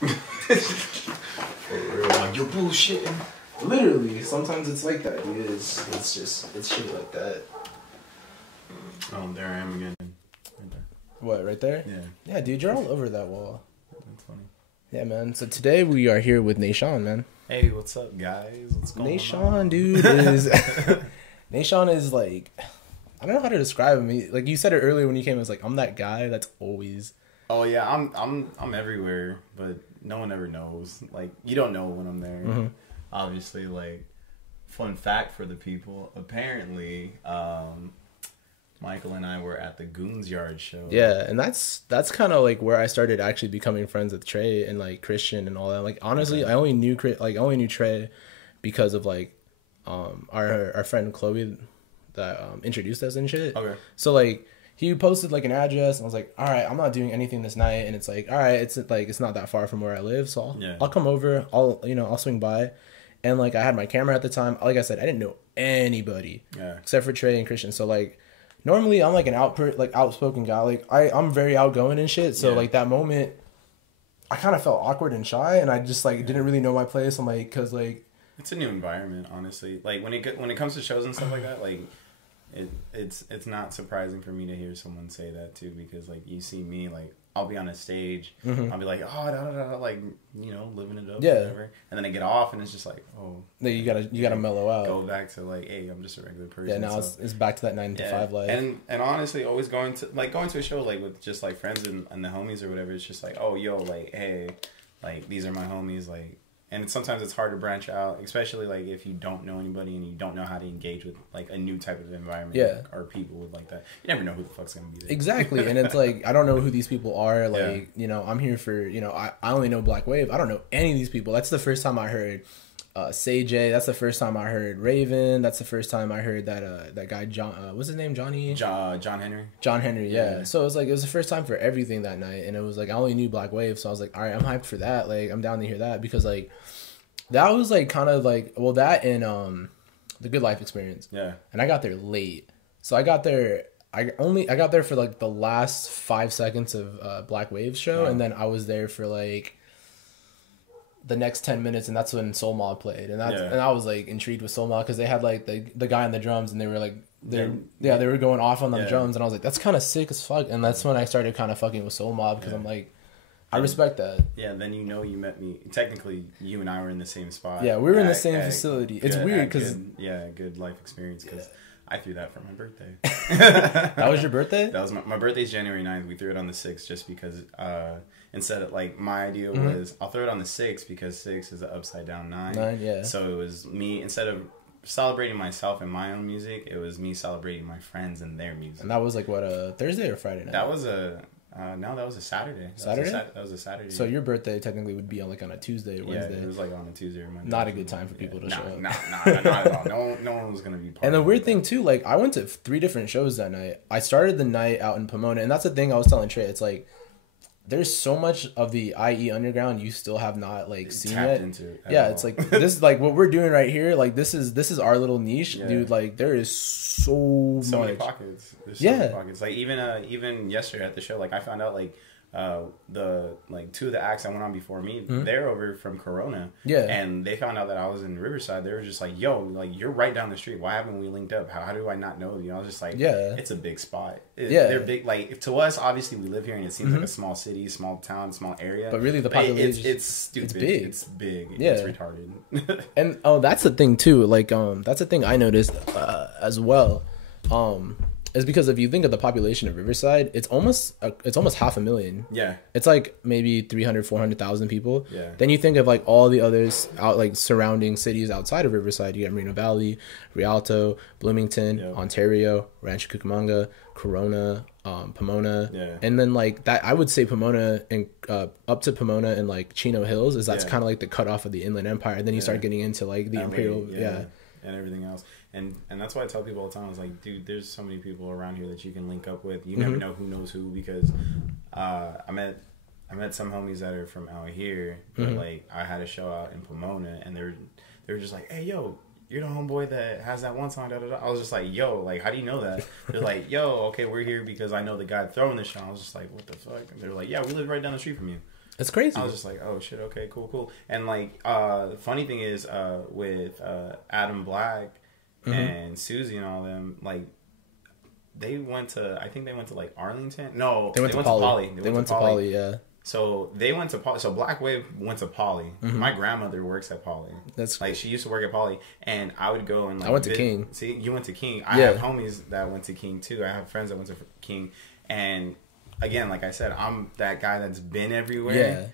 For real, like, you're bullshitting. Literally, sometimes it's like that, dude. It's shit like that. Oh, there I am again. Right there. What, right there? Yeah. Yeah, dude, you're all over that wall. That's funny. Yeah, man. So today we are here with Nashon, man. Hey, what's up, guys? What's going on? Nashon, dude, is Nashon is like, I don't know how to describe him. Like you said it earlier when you came, it was like, I'm that guy that's always. Oh yeah, I'm everywhere, but no one ever knows. Like, you don't know when I'm there. Mm-hmm. Obviously, like, fun fact for the people. Apparently, Michael and I were at the Goons Yard show. Yeah, and that's kind of like where I started actually becoming friends with Trey and like Christian and all that. Like honestly, Okay. I only knew Trey because of like our friend Chloe that introduced us and shit. Okay. So like he posted like an address and I was like, all right, I'm not doing anything this night, and it's like, all right, it's not that far from where I live, so I'll come over. I'll swing by, and like I had my camera at the time. Like I said, I didn't know anybody except for Trey and Christian. So like. Normally, I'm like an outspoken guy. Like I'm very outgoing and shit. So like that moment, I kind of felt awkward and shy, and I just like didn't really know my place. I'm like, cause like it's a new environment, honestly. Like when it comes to shows and stuff like that, like it's not surprising for me to hear someone say that too, because like you see me, like I'll be on a stage, I'll be like, oh, da, da, da, like, you know, living it up, whatever. And then I get off, and it's just like, oh, you gotta mellow out. Go back to like, hey, I'm just a regular person. Yeah, now it's back to that 9 to 5 life. And honestly, always going to a show like with just like friends and the homies or whatever. It's just like, oh, yo, like, hey, like these are my homies, like. And sometimes it's hard to branch out, especially like if you don't know anybody and you don't know how to engage with like a new type of environment, or people with like that. You never know who the fuck's gonna be there. Exactly, and it's like I don't know who these people are. Like you know, I'm here for I only know Black Wave. I don't know any of these people. That's the first time I heard Say J. That's the first time I heard Raven. That's the first time I heard that guy John. What's his name? Johnny. John Henry. John Henry. Yeah. So it was like it was the first time for everything that night, and it was like I only knew Black Wave, so I was like, all right, I'm hyped for that. Like I'm down to hear that because like that was like kind of like that and the Good Life Experience. Yeah. And I got there late, so I got there. I got there for like the last 5 seconds of Black Wave's show, and then I was there for like the next 10 minutes, and that's when Soul Mob played, and and I was like intrigued with Soul Mob because they had like the guy on the drums, and they were like they were going off on the drums, and I was like, that's kind of sick as fuck, and that's when I started kind of fucking with Soul Mob because I'm like, I respect that. Yeah, then you met me. Technically, you and I were in the same spot. Yeah, we were in the same facility. It's weird because Good Life Experience because. I threw that for my birthday. That was your birthday? That was my birthday's January 9th. We threw it on the 6th just because instead of like my idea was I'll throw it on the 6th because 6 is an upside down 9. Yeah. So it was me instead of celebrating myself and my own music, it was me celebrating my friends and their music. And that was like what, a Thursday or Friday night? That was a no, that was a Saturday. That was a Saturday. So your birthday technically would be on like on a Tuesday or Wednesday. Yeah, it was like on a Tuesday or Monday. Not a good time for people to show up. Not at all. No one was gonna be part And the of weird thing too, like I went to 3 different shows that night. I started the night out in Pomona, and that's the thing I was telling Trey. It's like there's so much of the IE underground you still have not like seen yet. It's like this is like what we're doing right here. Like this is our little niche, dude. Like there is so many pockets. There's so many pockets. Like even yesterday at the show, like I found out like. The like 2 of the acts that went on before me, they're over from Corona. Yeah. And they found out that I was in Riverside. They were just like, yo, like you're right down the street. Why haven't we linked up? How do I not know you? I was just like, it's a big spot. They're big. Like to us, obviously we live here and it seems like a small city, small town, small area. But really the population it's stupid. It's big. Yeah. It's retarded. And that's the thing too. Like that's the thing I noticed as well. Is because if you think of the population of Riverside, it's almost 500,000. Yeah. It's like maybe 300,000-400,000 people. Yeah. Then you think of like all the others out like surrounding cities outside of Riverside. You got Moreno Valley, Rialto, Bloomington, Ontario, Rancho Cucamonga, Corona, Pomona. Yeah. And then like that, I would say Pomona and up to Pomona and like Chino Hills that's kind of like the cutoff of the Inland Empire. And then you start getting into like the Imperial. And everything else. And that's why I tell people all the time, I was like, dude, there's so many people around here that you can link up with. You never know who knows who, because I met some homies that are from out here, but like I had a show out in Pomona, and they were just like, hey, yo, you're the homeboy that has that one song, da da da. I was just like, yo, like, how do you know that? They're like, yo, okay, we're here because I know the guy throwing the show. I was just like, what the fuck? And they're like, yeah, we live right down the street from you. It's crazy. I was just like, oh shit, okay, cool. And like, funny thing is, with Adam Black and Susie and all them, like, they went to, I think they went to like Arlington. No, they went to Poly. They went to Poly, yeah. So they went to Poly. So Black Wave went to Poly. My grandmother works at Poly. That's like, she used to work at Poly, and I would go and like. I went to King. See, you went to King. I have homies that went to King too. I have friends that went to King, and again, like I said, I'm that guy that's been everywhere. Yeah.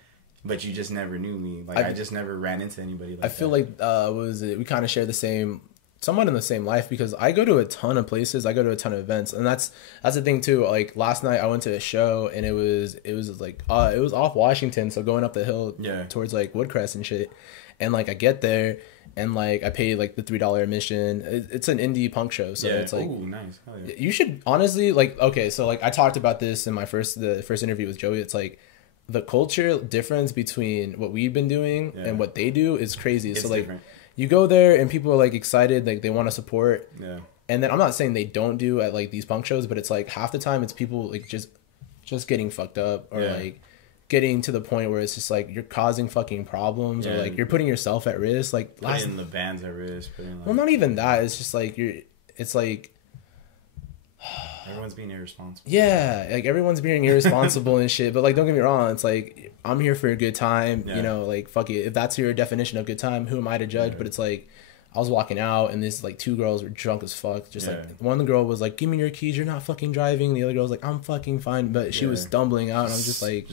But you just never knew me. Like I just never ran into anybody like that. I feel like what was it? We kind of share the same, somewhat in the same life, because I go to a ton of places. I go to a ton of events, and that's the thing too. Like last night I went to a show, and it was like it was off Washington, so going up the hill towards like Woodcrest and shit. And like I get there, and like I paid like the $3 admission. It's an indie punk show, so it's like, ooh, nice. Hell yeah. You should honestly like, okay, so like I talked about this in the first interview with Joey. It's like, the culture difference between what we've been doing and what they do is crazy. It's so like different. You go there and people are like excited, like they want to support. Yeah. And then I'm not saying they don't do at like these punk shows, but it's like half the time it's people like just getting fucked up or like getting to the point where it's just like you're causing fucking problems or like you're putting yourself at risk. Like putting the bands at risk. Well, not even that. It's just like it's like. Everyone's being irresponsible. Yeah, like everyone's being irresponsible and shit. But like, don't get me wrong. It's like I'm here for a good time. You know, like fuck it. If that's your definition of good time, who am I to judge? But it's like I was walking out and this like two girls were drunk as fuck. Just like one girl was like, "Give me your keys. You're not fucking driving." The other girl was like, "I'm fucking fine," but she was stumbling out. And I was just like,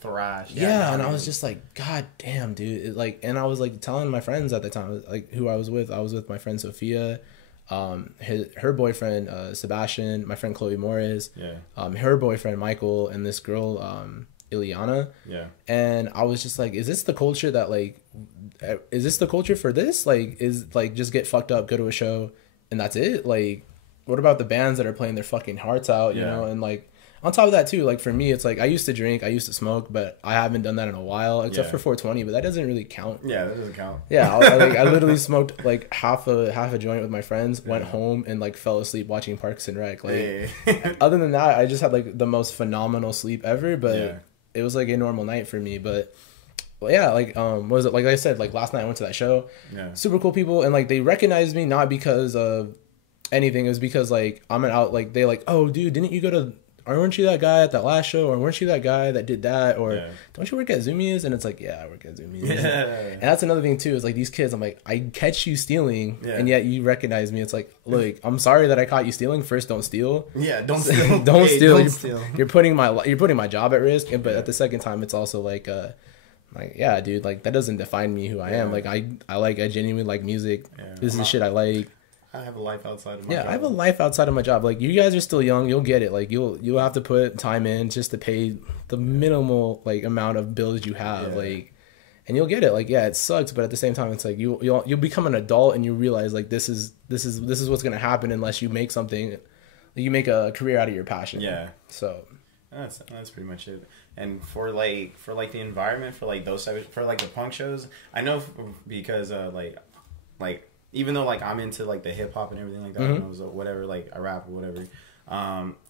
thrash. Yeah, and I was just like, God damn, dude. And I was like telling my friends at the time, like who I was with my friend Sophia. Her boyfriend Sebastian, my friend Chloe Morris, her boyfriend Michael, and this girl Ileana. And I was just like, is this the culture that like, is this the culture for this? Like, is like just get fucked up, go to a show, and that's it? Like, what about the bands that are playing their fucking hearts out, you know? And like, on top of that too, like for me, it's like I used to drink, I used to smoke, but I haven't done that in a while, except for 420. But that doesn't really count. Yeah, that doesn't count. Yeah, I literally smoked like half a joint with my friends, went home and like fell asleep watching Parks and Rec. Like, other than that, I just had like the most phenomenal sleep ever. But it was like a normal night for me. But yeah, like what was it? Like I said, like last night I went to that show. Yeah, super cool people, and like they recognized me not because of anything. It was because like I'm out. Like they like, oh dude, didn't you go to? Or weren't you that guy at that last show? Or weren't you that guy that did that? Or don't you work at Zoomies? And it's like, yeah, I work at Zoomies. And that's another thing too, is like these kids, I'm like, I catch you stealing and yet you recognize me. It's like, look, I'm sorry that I caught you stealing. First, don't steal. Yeah, don't steal. Don't steal. Don't steal. You're putting my job at risk. But at the second time, it's also like yeah, dude, like that doesn't define me who I am. Like I genuinely like music. This is the shit I like. I have a life outside of my job. I have a life outside of my job. Like, you guys are still young. You'll get it. Like, you'll have to put time in just to pay the minimal, like, amount of bills you have. Like, and you'll get it. Like, yeah, it sucks, but at the same time, it's like, you'll become an adult and you realize, like, this is what's going to happen unless you make something, you make a career out of your passion. Yeah. So. That's pretty much it. And for the environment, for, like, those types, for, like, the punk shows, I know because, like, even though like I'm into like the hip hop and everything like that, or whatever, like I rap or whatever,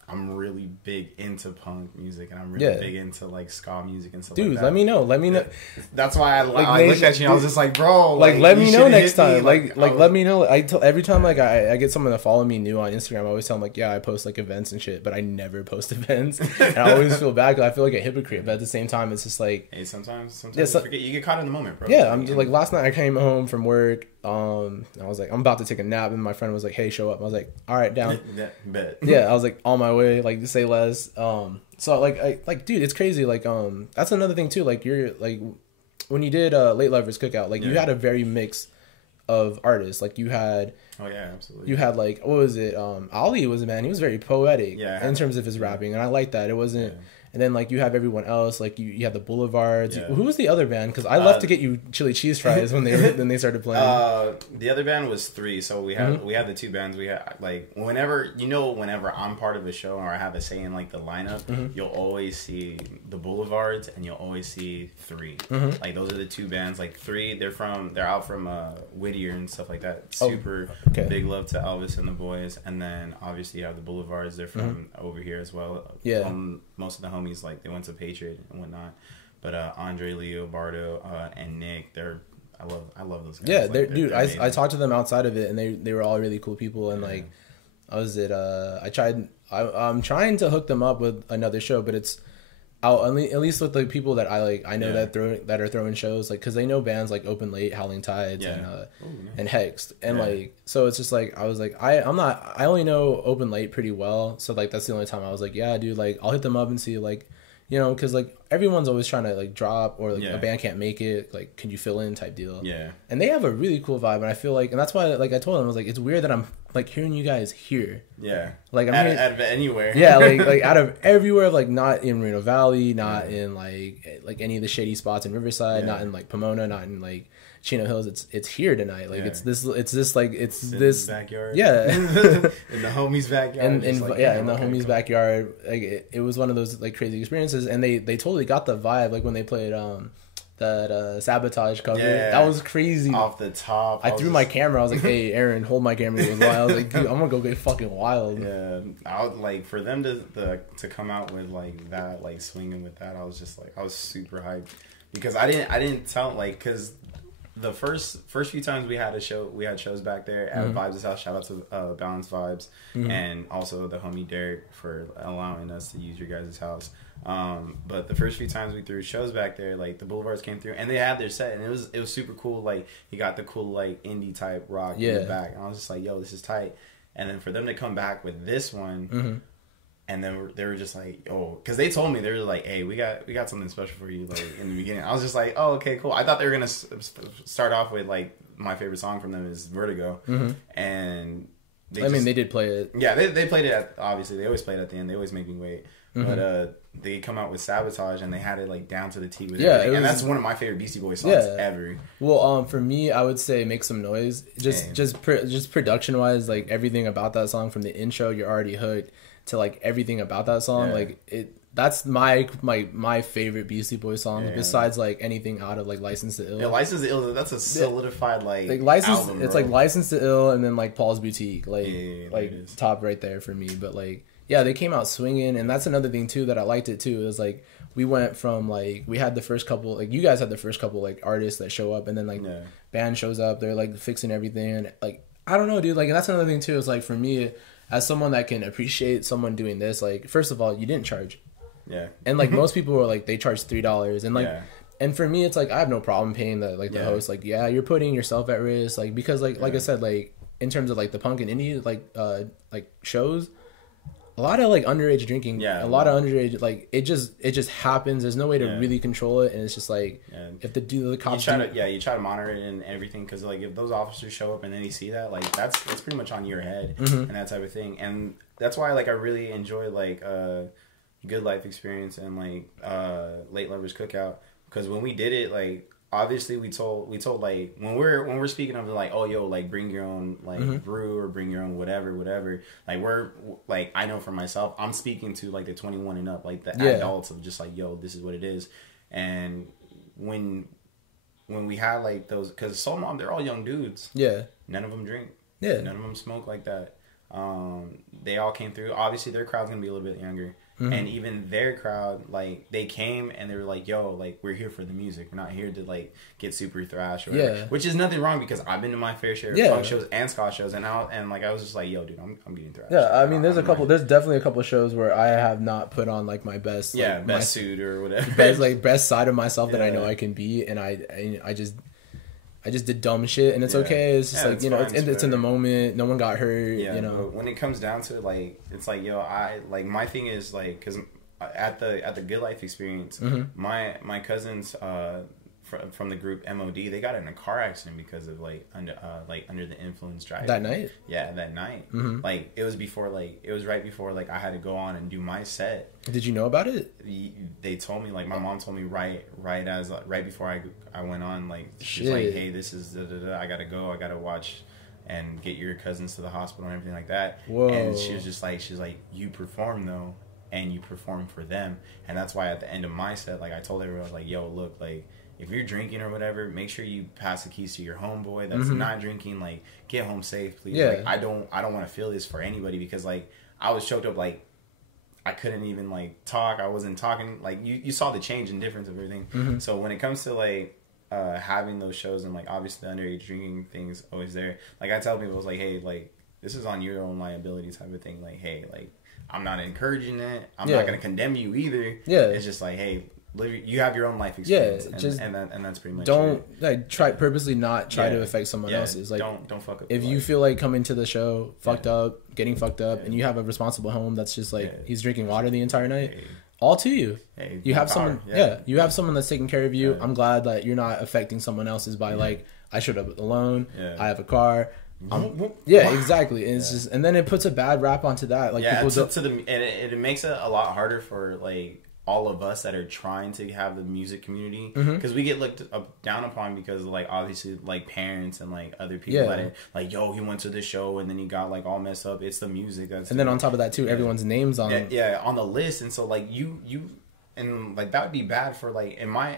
I'm really big into punk music and I'm really big into like ska music and stuff. Dude, like that. Let me know. That's why I looked at you and I was just like, bro, like let me know next time. Like let me know. Every time like I get someone to follow me new on Instagram, I always tell them like, yeah, I post like events and shit, but I never post events. And I always feel bad because I feel like a hypocrite, but at the same time it's just like, hey, sometimes you forget, you get caught in the moment, bro. Yeah, I'm just like, last night I came home from work. I was like, I'm about to take a nap, and my friend was like, hey, show up. I was like, all right, down. Yeah, I was like on my way, like to say less. So like dude, it's crazy. Like that's another thing too. Like you're like when you did Late Lovers Cookout, like you had a very mix of artists. Like you had absolutely. You had like, what was it? Ali was a man. He was very poetic in terms of his rapping, and I like that. It wasn't. And then like you have everyone else, like you have the Boulevards. Who was the other band? Because I left to get you chili cheese fries when they started playing. The other band was 3. So we had the 2 bands. We had like whenever I'm part of a show or I have a say in like the lineup, you'll always see the Boulevards and you'll always see 3. Like those are the 2 bands. Like 3, they're out from Whittier and stuff like that. Super big love to Elvis and the boys. And then obviously you have the Boulevards. They're from over here as well. Yeah. Most of the homies, like they went to Patriot and whatnot, But Andre, Leo, Bardo, and Nick, I love those guys. Yeah, dude. I talked to them outside of it, and they were all really cool people. And like, I'm trying to hook them up with another show, but it's out at least with the people that I know that are throwing shows, like, because they know bands like Open Late, Howling Tides, and Hexed, and like, so it's just like I was like I only know Open Late pretty well, so like that's the only time I was like, yeah, dude, like I'll hit them up and see, like, you know, because like everyone's always trying to like drop, or like a band can't make it, like, can you fill in type deal. Yeah. And they have a really cool vibe, and I feel like, and that's why, like, I told them, I was like, it's weird that I'm like hearing you guys here. Yeah. Like I'm out of anywhere. Yeah, like out of everywhere, like not in Moreno Valley, not in like any of the shady spots in Riverside, not in like Pomona, not in like Chino Hills. It's here tonight. Like it's this backyard. Yeah. In the homie's backyard. And in the homie's backyard. Like it was one of those like crazy experiences, and they totally got the vibe, like when they played that Sabotage cover. Yeah. That was crazy. Off the top. I threw my camera. I was like, hey, Aaron, hold my camera. It was wild. I was like, dude, I'm gonna go get fucking wild. Yeah. I would, like, for them to come out with like that, like swinging with that, I was just like, I was super hyped, because I didn't tell, like, because the first few times we had shows back there at Vibes' house. Shout out to Balance Vibes, and also the homie Derek for allowing us to use your guys' house. But the first few times we threw shows back there, like the Boulevards came through and they had their set, and it was super cool. Like he got the cool like indie type rock in the back, and I was just like, yo, this is tight. And then for them to come back with this one, and then they were just like, oh, because they told me, they were like, hey, we got something special for you, like in the beginning. I was just like, oh, okay, cool. I thought they were gonna start off with like my favorite song from them is Vertigo, and they did play it. Yeah, they played it obviously they always play it at the end. They always make me wait. But they come out with Sabotage, and they had it like down to the T with everything. And that's one of my favorite Beastie Boys songs ever. Well, for me, I would say Make Some Noise. Just production wise, like everything about that song, from the intro, you're already hooked, to like everything about that song, like it. That's my favorite Beastie Boys song, besides like anything out of like License to Ill. Yeah, License to Ill, that's a solidified like License. Album, it's like License to Ill, and then like Paul's Boutique, like top right there for me. But like, yeah, they came out swinging, and that's another thing too that I liked it too. It was like we went from like we had the first couple, like you guys had the first couple like artists that show up, and then like band shows up, they're like fixing everything, and like I don't know, dude. Like, and that's another thing too. Is like for me, as someone that can appreciate someone doing this, like first of all, you didn't charge. Yeah. And like most people were like, they charge $3, and like and for me it's like I have no problem paying the host, like you're putting yourself at risk, like because like I said, like in terms of like the punk and indie like shows, a lot of like underage drinking, a lot of underage, like it just happens. There's no way to really control it, and it's just like if the cops you try to monitor it and everything, because like if those officers show up and then you see that, like that's pretty much on your head and that type of thing. And that's why like I really enjoy like Good Life Experience and like Late Lovers Cookout, because when we did it, like obviously we told like when we're speaking of like, oh yo, like bring your own like brew, or bring your own whatever, like we're like, I know for myself, I'm speaking to like the 21 and up, like the adults, of just like, yo, this is what it is. And when we had like those, because Soul Mom, they're all young dudes, none of them drink, none of them smoke like that. They all came through. Obviously their crowd's gonna be a little bit younger. And even their crowd, like they came and they were like, yo, like we're here for the music, we're not here to like get super thrash or whatever. Which is nothing wrong, because I've been to my fair share of punk shows and ska shows, and I was just like, yo, dude, I'm getting thrashed. I mean, there's definitely a couple of shows where I have not put on like my best best suit or whatever, best side of myself that I know I can be, and I just did dumb shit, and it's okay. It's just like, you know, it's in the moment. No one got hurt. You know, when it comes down to it, like, it's like, yo, I like, my thing is like, because at the Good Life Experience, my cousins from the group MOD, they got in a car accident because of like under the influence driving that night. Yeah, that night. Like it was right before like I had to go on and do my set. Did you know about it? They told me, like my mom told me right before I went on, like she's like, hey, this is I gotta go, I gotta watch and get your cousins to the hospital and everything like that. Whoa. And she was just like, she's like, you perform though, and you perform for them. And that's why at the end of my set, like I told everyone, I was like, yo, look, like if you're drinking or whatever, make sure you pass the keys to your homeboy that's not drinking. Like, get home safe, please. Like, I don't want to feel this for anybody, because like I was choked up. Like, I couldn't even like talk. I wasn't talking. Like you saw the change and difference of everything. Mm-hmm. So when it comes to like having those shows and like obviously the underage drinking things always there. Like I tell people, I was like, hey, like this is on your own liability type of thing. Like, hey, like I'm not encouraging it. I'm not going to condemn you either. Yeah, it's just like, hey, you have your own life experience. Yeah, and that's pretty much don't it. Like purposely not try to affect someone else's. Like don't fuck up. If you feel like coming to the show fucked up, getting fucked up, and you have a responsible home that's just like he's drinking water the entire night. Hey. All to you. Hey, you have someone. You have someone that's taking care of you. I'm glad that you're not affecting someone else's by like I should have a loan. I have a car. Exactly. And it's just, and then it puts a bad rap onto that. Like people it makes it a lot harder for like all of us that are trying to have the music community, because we get looked down upon because like obviously like parents and like other people that are like, yo, he went to this show and then he got like all messed up. It's the music that's and then on top of that too, everyone's names on on the list, and so like you and like that would be bad for like in my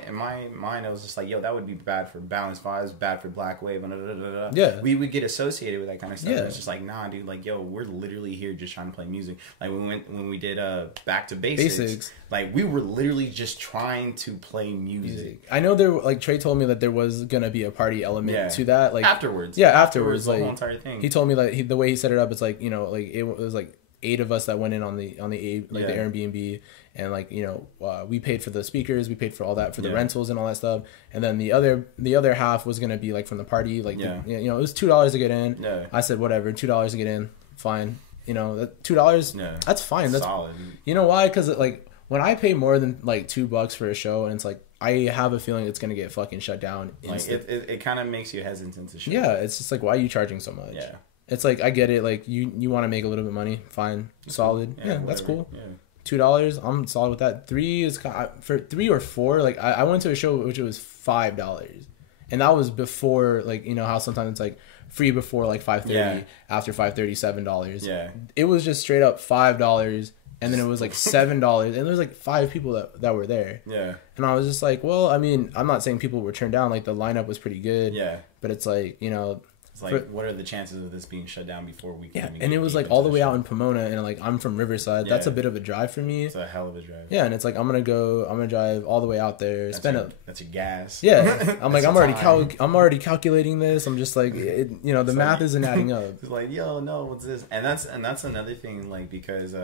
mind I was just like, yo, that would be bad for Balanced Vibes, bad for Black Wave, and we would get associated with that kind of stuff. And it's just like, nah, dude, like, yo, we're literally here just trying to play music. Like when we did Back to Basics, like we were literally just trying to play music. I know there, like Trey told me that there was gonna be a party element to that, like afterwards like the whole entire thing. He told me that the way he set it up, it's like, you know, like it was like 8 of us that went in on the the Airbnb, and like, you know, we paid for the speakers, we paid for all that, for the rentals and all that stuff, and then the other half was gonna be like from the party, like you know, it was $2 to get in. I said whatever, $2 to get in, fine. You know, that $2, that's fine. That's solid. You know why? Because like when I pay more than like $2 for a show, and it's like I have a feeling it's gonna get fucking shut down. Like it kind of makes you hesitant to show. Yeah, it's just like, why are you charging so much? Yeah. It's like, I get it. Like you want to make a little bit of money, fine, solid. Yeah, that's cool. Yeah. $2, I'm solid with that. 3 is for 3 or 4. Like I went to a show which was $5, and that was before, like, you know how sometimes it's like free before like 5:30, after 5:30 $7. Yeah, it was just straight up $5, and then it was like $7, and there was like 5 people that were there. Yeah, and I was just like, well, I mean, I'm not saying people were turned down. Like the lineup was pretty good. Yeah, but it's like, you know. It's like, what are the chances of this being shut down before we can? Yeah, and it was like all the way out in Pomona, and like I'm from Riverside. Yeah. That's a bit of a drive for me. It's a hell of a drive. Yeah, and it's like I'm gonna drive all the way out there. That's your gas. Yeah, I'm like I'm already calculating this. I'm just like, you know, the math isn't adding up. It's like, yo, no, what's this? And that's another thing, like, because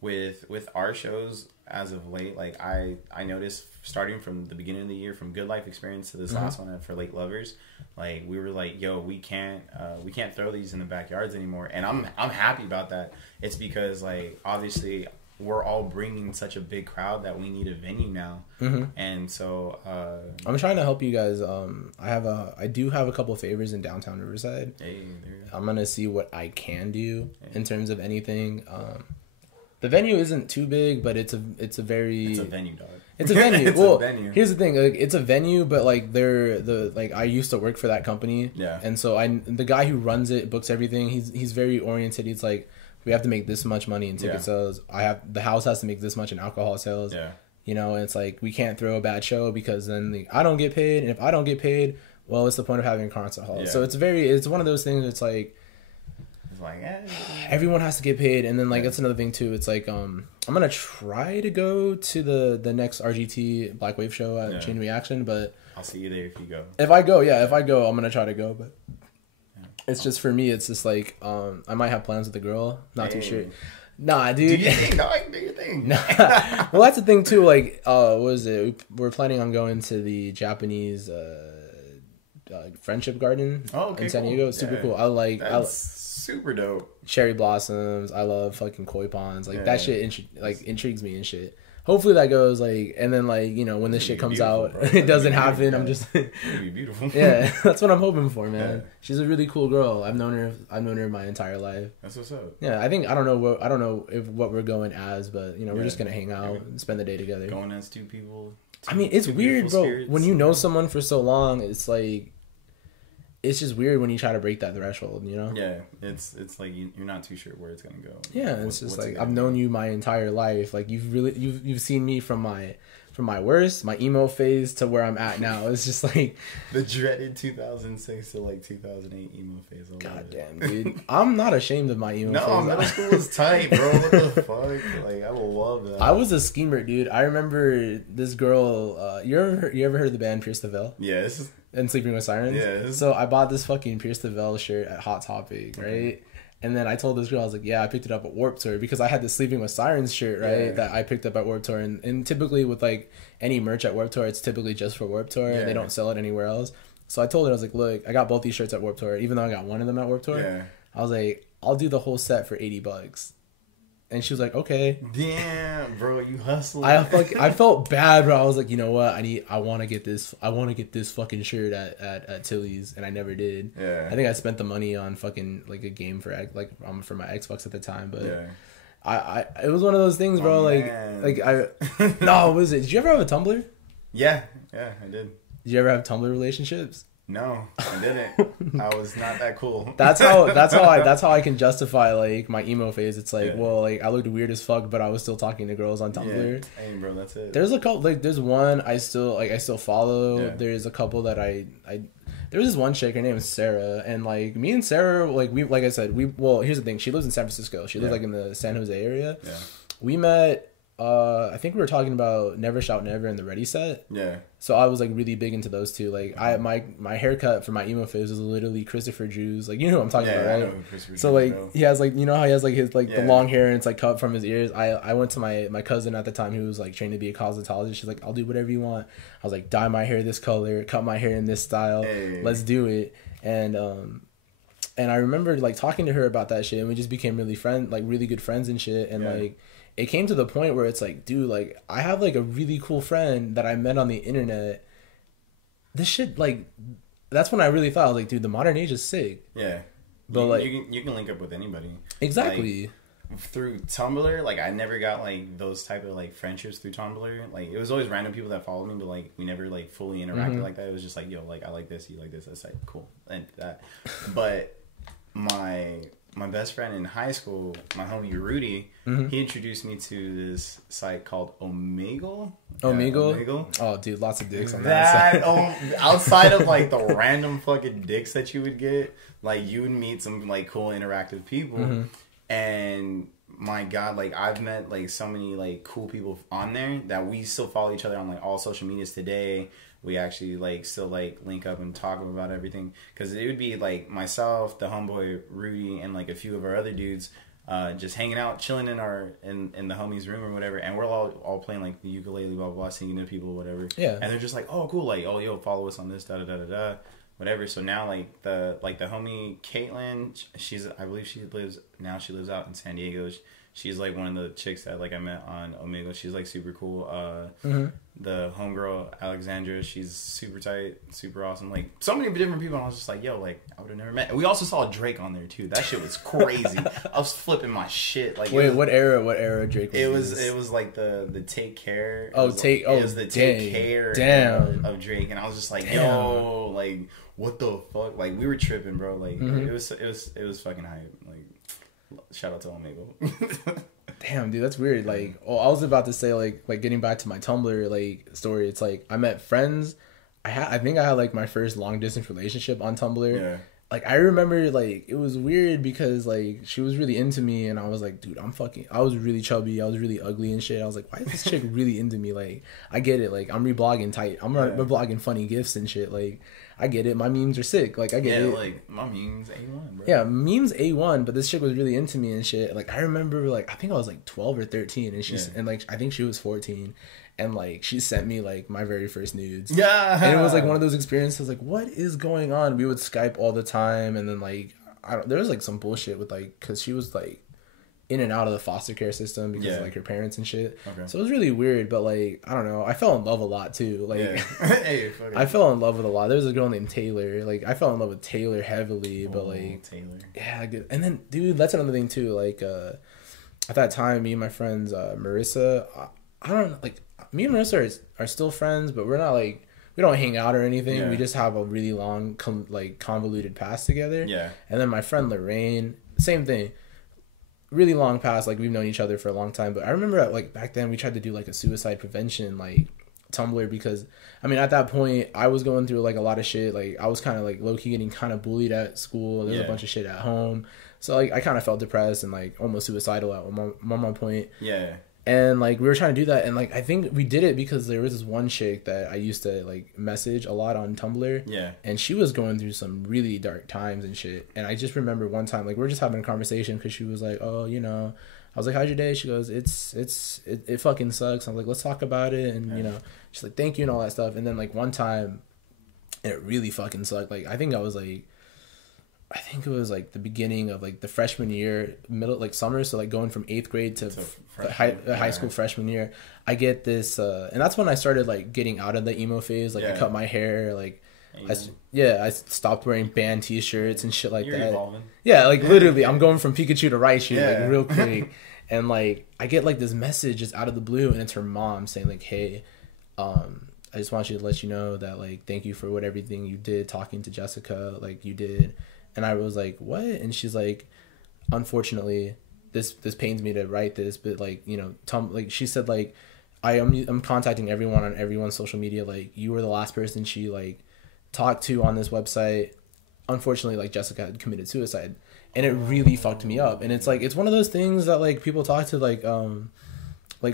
with our shows as of late, like I noticed starting from the beginning of the year, from Good Life Experience to this last one for Late Lovers, like we were like, yo, we can't throw these in the backyards anymore, and I'm happy about that. It's because like obviously we're all bringing such a big crowd that we need a venue now, and so I'm trying to help you guys. I do have a couple of favors in downtown Riverside. Hey, I'm gonna see what I can do in terms of anything. The venue isn't too big, but it's a venue, dog. It's a venue. It's a venue. Here's the thing, like, it's a venue, but like I used to work for that company. Yeah. And so the guy who runs it, books everything, he's very oriented. He's like, we have to make this much money in ticket sales. The house has to make this much in alcohol sales. Yeah. You know, and it's like, we can't throw a bad show because then I don't get paid, and if I don't get paid, well, what's the point of having a concert hall? Yeah. So it's one of those things. It's like, everyone has to get paid, and then like that's another thing too. It's like I'm gonna try to go to the next RGT Black Wave show at Chain Reaction, but I'll see you there if you go. If I go, I'm gonna try to go, but it's just, for me, it's just like I might have plans with the girl. Not too sure. Nah, dude. Do your thing, dog. Do your thing. Nah. Well, that's the thing too. Like, what was it? We're planning on going to the Japanese Friendship Garden in San Diego. Super cool. Super dope. Cherry blossoms. I love fucking koi ponds. Like that shit intrigues me and shit. Hopefully that goes like, and then like, you know, when this shit comes out, it doesn't happen. I'm just it'd be beautiful. Yeah, that's what I'm hoping for, man. Yeah. She's a really cool girl. I've known her my entire life. That's what's up. Yeah, I don't know if what we're going as, but you know, we're just gonna hang out and spend the day together. Going as two people. I mean, it's weird, bro. Spirits. When you know someone for so long, it's like, it's just weird when you try to break that threshold, you know? Yeah, it's like you're not too sure where it's gonna go. Yeah, it's just like, I've known you my entire life. Like you've seen me from my from my worst, my emo phase, to where I'm at now. It's just like the dreaded 2006 to like 2008 emo phase. God damn, dude. I'm not ashamed of my emo phase. No, middle school was tight, bro. What the fuck? Like, I love that. I was a schemer, dude. I remember this girl. You ever heard of the band Pierce the Veil? Yeah, this is. And Sleeping with Sirens? Yeah. So I bought this fucking Pierce the Veil shirt at Hot Topic, right? And then I told this girl, I was like, yeah, I picked it up at Warped Tour because I had the Sleeping with Sirens shirt, right? Yeah. That I picked up at Warped Tour. And typically with like any merch at Warped Tour, it's typically just for Warped Tour. Yeah. They don't sell it anywhere else. So I told her, I was like, look, I got both these shirts at Warped Tour, even though I got one of them at Warped Tour. Yeah. I was like, I'll do the whole set for $80. And she was like, okay. Damn, bro, you hustled. I felt bad, bro. I was like, you know what? I want to get this fucking shirt at Tilly's, and I never did. Yeah. I think I spent the money on fucking like a game for my Xbox at the time, but yeah. It was one of those things, bro. No, was it? Did you ever have a Tumblr? Yeah, I did. Did you ever have Tumblr relationships? No, I didn't. I was not that cool. That's how I can justify like my emo phase. It's like, well, like I looked weird as fuck, but I was still talking to girls on Tumblr. Yeah. Hey, bro, that's it. There's a couple, like there's one I still follow. Yeah. There's a couple that I there was this one chick, her name is Sarah, and like me and Sarah, like we, like I said, here's the thing, she lives in San Francisco. She lives like in the San Jose area. Yeah. We met. I think we were talking about Never Shout Never and the Ready Set. Yeah. So I was like really big into those two. Like my haircut for my emo phase was literally Christopher Drew's. Like, you know what I'm talking about, right? I know Christopher so like Drew. He has like, you know how he has like his like the long hair and it's like cut from his ears. I went to my cousin at the time who was like trained to be a cosmetologist. She's like, I'll do whatever you want. I was like, dye my hair this color, cut my hair in this style. Hey. Let's do it. And I remember like talking to her about that shit, and we just became really good friends and shit. And like it came to the point where it's like, dude, like I have like a really cool friend that I met on the internet. This shit, like, that's when I really thought, I was like, dude, the modern age is sick. Yeah. But you can link up with anybody. Exactly. Like, through Tumblr, like I never got like those type of like friendships through Tumblr. Like it was always random people that followed me, but like we never like fully interacted like that. It was just like, yo, like I like this, you like this. That's like cool and that. But my best friend in high school, my homie Rudy, he introduced me to this site called Omegle. Omegle? Oh, dude, lots of dicks on that site. Outside of like the random fucking dicks that you would get, like you would meet some like cool interactive people. And my God, like I've met like so many like cool people on there that we still follow each other on like all social medias today. We actually like still like link up and talk about everything, because it would be like myself, the homeboy Rudy, and like a few of our other dudes just hanging out, chilling in the homie's room or whatever, and we're all playing like the ukulele, blah blah blah, singing to people, whatever. Yeah. And they're just like, oh cool, like, oh yo, follow us on this, da da da da da, whatever. So now like the homie Caitlin, I believe she lives out in San Diego. She's like one of the chicks that like I met on Omegle. She's like super cool. The homegirl Alexandra, she's super tight, super awesome. Like so many different people. And I was just like, yo, like I would have never met. And we also saw Drake on there too. That shit was crazy. I was flipping my shit. Like, wait, what era Drake was? It was like the Take Care. It was the Take Care of Drake, and I was just like, yo, like what the fuck? Like we were tripping, bro. Like it was fucking hype. Like. Shout out to Omegle. Damn, dude, that's weird. Like, I was about to say, like getting back to my Tumblr like story. It's like I met friends. I think I had like my first long distance relationship on Tumblr. Yeah. Like I remember, like it was weird because like she was really into me, and I was like, dude, I was really chubby, I was really ugly and shit. I was like, why is this chick really into me? Like, I get it. Like I'm reblogging tight. I'm reblogging funny gifs and shit. Like. I get it. My memes are sick. Like, I get it. Yeah, like, my memes A1, bro. Yeah, memes A1, but this chick was really into me and shit. Like, I remember, like, I think I was, like, 12 or 13, and and, like, I think she was 14, and, like, she sent me, like, my very first nudes. Yeah! And it was, like, one of those experiences, like, what is going on? We would Skype all the time, and then, like, there was, like, some bullshit with, like, because she was, like, in and out of the foster care system because of, like, her parents and shit. Okay. So it was really weird, but, like, I don't know. I fell in love a lot, too. Like, I fell in love with a lot. There was a girl named Taylor. Like, I fell in love with Taylor heavily, but, like... Taylor. Yeah, good. And then, dude, that's another thing, too. Like, at that time, me and my friends, Marissa... I don't know, like, me and Marissa are still friends, but we're not, like... We don't hang out or anything. Yeah. We just have a really long, convoluted past together. Yeah. And then my friend Lorraine, same thing. Really long past, like we've known each other for a long time, but I remember like back then we tried to do like a suicide prevention like Tumblr because I mean at that point I was going through like a lot of shit. Like I was kind of like low key getting kind of bullied at school. There was a bunch of shit at home, so like I kind of felt depressed and like almost suicidal at one point. Yeah. And like we were trying to do that, and like I think we did it because there was this one chick that I used to like message a lot on Tumblr. Yeah. And she was going through some really dark times and shit. And I just remember one time like we were just having a conversation because she was like, "Oh, you know," I was like, "How's your day?" She goes, "It fucking sucks." I was like, "Let's talk about it," and you know, she's like, "Thank you," and all that stuff. And then like one time, it really fucking sucked. Like I think it was like the beginning of like the freshman year, middle like summer, so like going from 8th grade to high school freshman year. I get this, and that's when I started like getting out of the emo phase. Like I cut my hair, like I stopped wearing band T-shirts and shit like that. Evolving. Yeah, like literally, I'm going from Pikachu to Raichu like real quick, and like I get like this message just out of the blue, and it's her mom saying like, "Hey, I just want you to let you know that like thank you for everything you did talking to Jessica, like you did." And I was like, "What?" And she's like, "Unfortunately, this pains me to write this, but like, you know, like she said like I'm contacting everyone on everyone's social media. Like you were the last person she like talked to on this website. Unfortunately, like Jessica had committed suicide." And it really fucked me up. And it's like it's one of those things that like people talk to like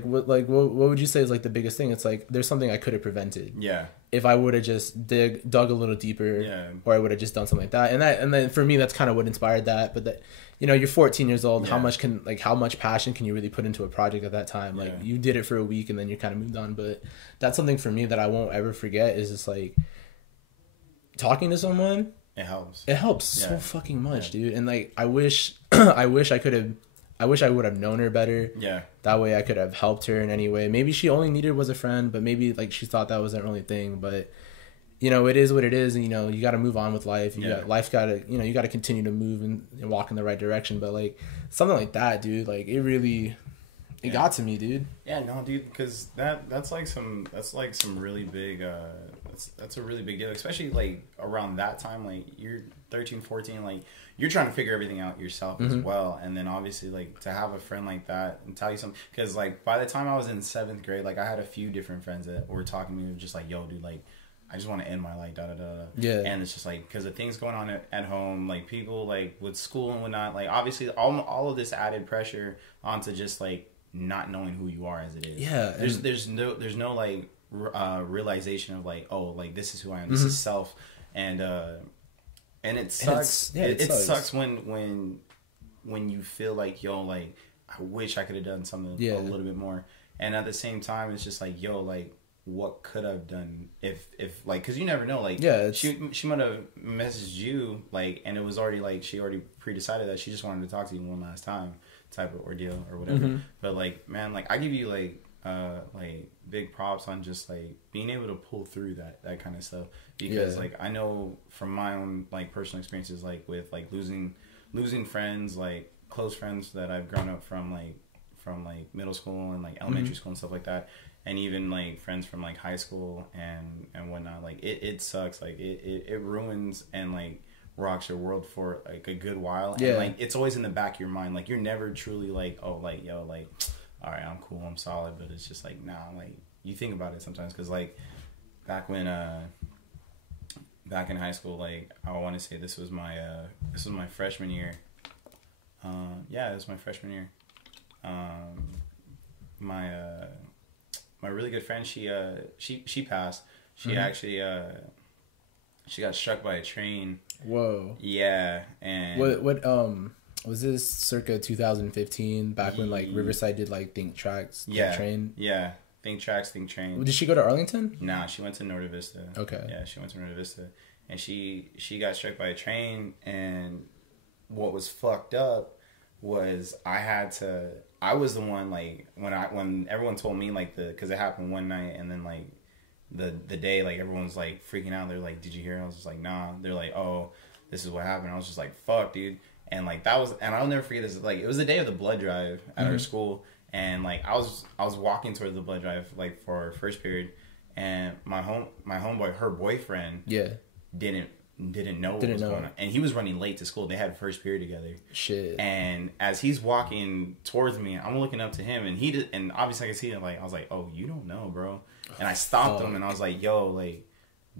what would you say is like the biggest thing? It's like there's something I could have prevented. Yeah. If I would have just dug a little deeper, or I would have just done something like that. And then for me, that's kind of what inspired that. But that, you know, you're 14 years old. How much passion can you really put into a project at that time? Like you did it for a week and then you kind of moved on. But that's something for me that I won't ever forget is just like talking to someone. It helps. It helps so fucking much, dude. And like I wish I would have known her better. Yeah. That way I could have helped her in any way. Maybe she only needed was a friend, but maybe like she thought that was the only thing. But you know, it is what it is, and you know, you got to move on with life. You got to continue to move and walk in the right direction. But like something like that, dude, like it got to me, dude. Yeah, no, dude, because that's some really big. That's a really big deal, especially like around that time. Like you're 13, 14, like you're trying to figure everything out yourself as well. And then obviously like to have a friend like that and tell you something, because like by the time I was in 7th grade, like I had a few different friends that were talking to me just like, "Yo, dude, like I just want to end my life, da da da." Yeah. And it's just like because of things going on at home, like people like with school and whatnot, like obviously all of this added pressure onto just like not knowing who you are as it is. Yeah. There's no like realization of like, oh, like this is who I am. This is self. And it sucks. It sucks when you feel like, yo, like I wish I could have done something a little bit more. And at the same time, it's just like, yo, like what could I've done if like, because you never know, like she might have messaged you like, and it was already like she already pre-decided that she just wanted to talk to you one last time type of ordeal or whatever. But like, man, like I give you like big props on just like being able to pull through that kind of stuff, because like I know from my own like personal experiences, like with like losing friends, like close friends that I've grown up from middle school and like elementary school and stuff like that, and even like friends from like high school and whatnot. Like it sucks. Like it ruins and like rocks your world for like a good while. And like it's always in the back of your mind. Like you're never truly like, oh, like yo, like all right, I'm cool, I'm solid. But it's just like, nah, like you think about it sometimes, because like back in high school, like I want to say this was my freshman year. It was my freshman year. My really good friend, she passed. She actually she got struck by a train. Whoa. Yeah, and what was this circa 2015, back when like Riverside did like Think Tracks, Train? Yeah, Think Tracks, Think Train. Did she go to Arlington? Nah, she went to Norte Vista. Okay. Yeah, she went to Norte Vista, and she got struck by a train. And what was fucked up was I was the one like when everyone told me like because it happened one night, and then like the day like everyone's like freaking out. They're like, "Did you hear?" I was just like, "Nah." They're like, "Oh, this is what happened." I was just like, "Fuck, dude." And like and I'll never forget this. Like it was the day of the blood drive at our school, and like I was walking towards the blood drive like for our first period, and my homeboy, her boyfriend, didn't didn't know what was going on. And he was running late to school. They had first period together. Shit. And as he's walking towards me, I'm looking up to him, and he did, and obviously I could see it. Like I was like, "Oh, you don't know, bro." And I stopped him, and I was like, "Yo, like,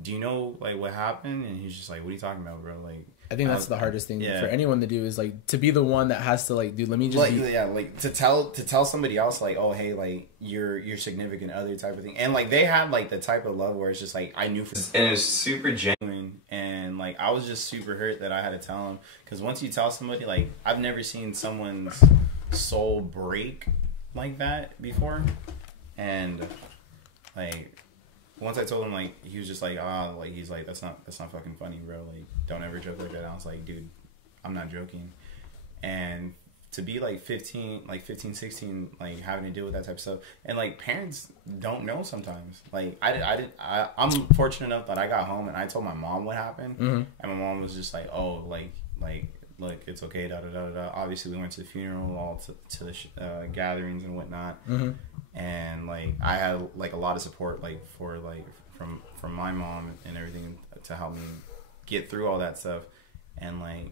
do you know like what happened?" And he's just like, "What are you talking about, bro?" Like, I think that's the hardest thing for anyone to do is like to be the one that has to like, dude, let me just like to tell somebody else like, oh hey, like your significant other type of thing. And like they had like the type of love where it's just like I knew and it was super genuine, and like I was just super hurt that I had to tell him, because once you tell somebody, like I've never seen someone's soul break like that before. And like once I told him, like, he was just like, like, he's like, that's not fucking funny, bro. Like, don't ever joke like that. I was like, dude, I'm not joking. And to be like 15, 16, like having to deal with that type of stuff. And like parents don't know sometimes. Like I'm fortunate enough that I got home and I told my mom what happened. Mm-hmm. And my mom was just like, oh, like, look, it's okay, da da da da. Obviously, we went to the funeral, all to the gatherings and whatnot. Mm-hmm. And like I had like a lot of support like for like from my mom and everything to help me get through all that stuff. And like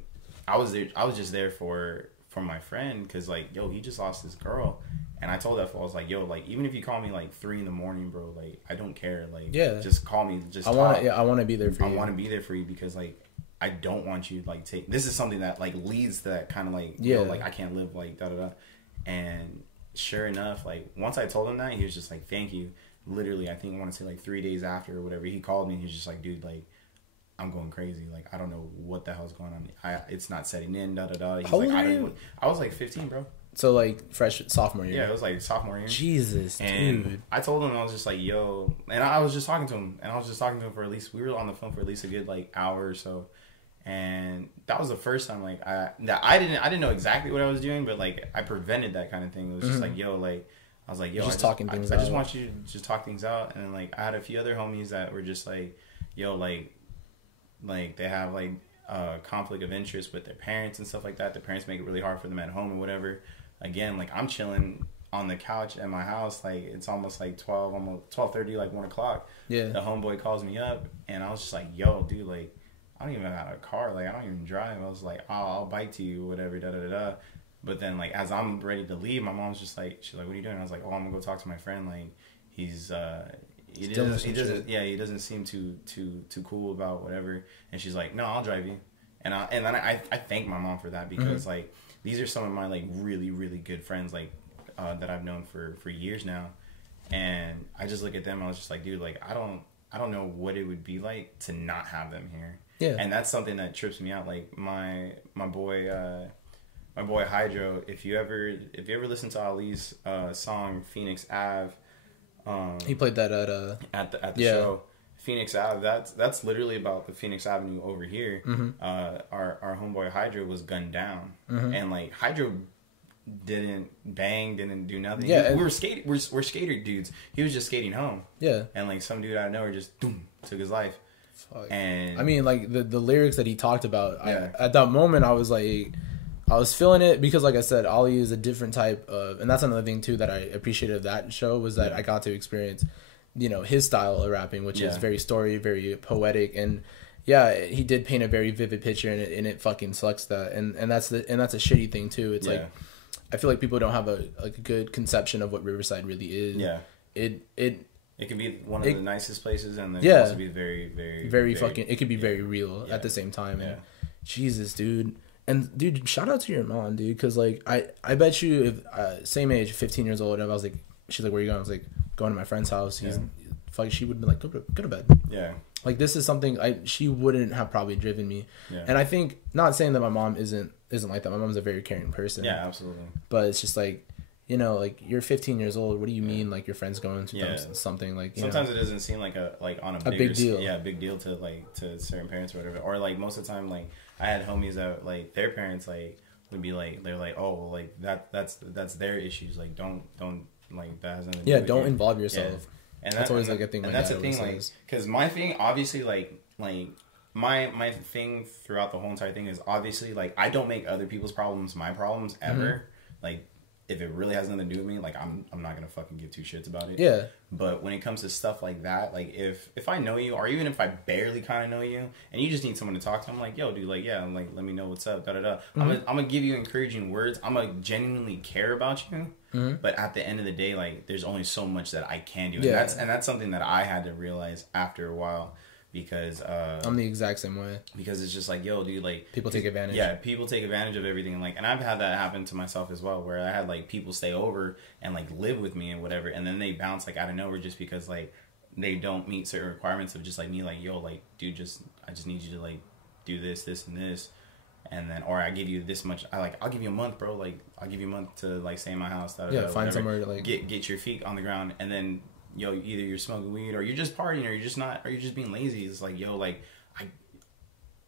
I was just there for my friend, because like, yo, he just lost his girl. And I told that fool, I was like, yo, like even if you call me like 3 a.m, bro, like I don't care, like just call me, just I want to be there for you. I want to be there for you, because like I don't want you to like take, this is something that like leads to that kind of like, you know, like I can't live like da da da. And sure enough, like once I told him that, he was just like, thank you. Literally, I think I want to say like 3 days after or whatever, he called me and he was just like, dude, like I'm going crazy. Like I don't know what the hell's going on. It's not setting in, da da da. He's like, I was like 15, bro. So like fresh sophomore year. Yeah, it was like sophomore year. Jesus, and dude. I told him, I was just like, yo, and I was just talking to him, for at least, we were on the phone for at least a good like hour or so. And that was the first time like I didn't know exactly what I was doing, but like I prevented that kind of thing. It was just like, yo, like I was like, yo, I just want you to just talk things out. And then like I had a few other homies that were just like, yo, like they have like conflict of interest with their parents and stuff like that. Their parents make it really hard for them at home or whatever. Again, like I'm chilling on the couch at my house, like it's almost like 12:30, like 1 o'clock. Yeah. The homeboy calls me up, and I was just like, yo, dude, like I don't even have a car, like I don't even drive. I was like, oh, I'll bike to you, whatever, da da da da. But then like as I'm ready to leave, my mom's just like, she's like, what are you doing? I was like, oh, I'm gonna go talk to my friend. Like he doesn't seem too cool about whatever. And she's like, no, I'll drive you. And then I thank my mom for that, because like these are some of my like really really good friends, like that I've known for years now. And I just look at them, I was just like, dude, like I don't know what it would be like to not have them here. Yeah. And that's something that trips me out. Like my boy Hydro, if you ever listen to Ali's song Phoenix Ave, he played that at the show. Phoenix Ave, that's literally about the Phoenix Avenue over here. Mm-hmm. Our homeboy Hydro was gunned down, and like Hydro didn't bang, didn't do nothing. Yeah, we're skater dudes. He was just skating home. Yeah, and like some dude out of nowhere just took his life. Fuck. And I mean, like the lyrics that he talked about, at that moment I was like, I was feeling it, because like I said, Ali is a different type of, and that's another thing too that I appreciated of that show, was that I got to experience, you know, his style of rapping, which is very story, very poetic, and he did paint a very vivid picture, and it fucking sucks that, and that's a shitty thing too. It's like I feel like people don't have a good conception of what Riverside really is. Yeah, it can be one of the nicest places, and then it can also be very, very, very fucking. It can be very real at the same time. And Jesus, dude. And dude, shout out to your mom, dude, because like I bet you if same age, 15 years old, if I was like, she's like, where you going? I was like, going to my friend's house. She would be like, go to bed. Yeah. Like this is something she wouldn't have probably driven me. Yeah. And I think, not saying that my mom isn't like that. My mom's a very caring person. Yeah, absolutely. But it's just like, you know, like you're 15 years old. What do you mean? Like your friend's going to something like. Sometimes it doesn't seem like on a big deal. Yeah, big deal to certain parents or whatever. Or like most of the time, like I had homies that like their parents like would be like, they're like, oh, well, like that's their issues. Like don't like that has nothing to do with don't involve yourself. Yeah. And that's always like a thing. And that's the thing, like, because my thing, obviously, like my thing throughout the whole entire thing is obviously like I don't make other people's problems my problems ever. Like if it really has nothing to do with me, like I'm not gonna fucking give two shits about it. Yeah. But when it comes to stuff like that, like if I know you, or even if I barely kind of know you, and you just need someone to talk to, I'm like, yo, dude, like, yeah, I'm like, let me know what's up, da da da. I'm gonna give you encouraging words. I'm gonna genuinely care about you. But at the end of the day, like, there's only so much that I can do, and that's something that I had to realize after a while. Because I'm the exact same way. Because it's just like, yo, dude, like people take advantage. Yeah, people take advantage of everything, and I've had that happen to myself as well, where I had like people stay over and like live with me and whatever, and then they bounce like out of nowhere just because like they don't meet certain requirements of just like me, like, yo, like, dude, I just need you to like do this, and this, and then, or I give you this much. I'll give you a month, bro. Like, I'll give you a month to like stay in my house. Find somewhere to like get your feet on the ground, and then. Yo, either you're smoking weed or you're just partying or you're just not, or you're just being lazy. It's like, yo, like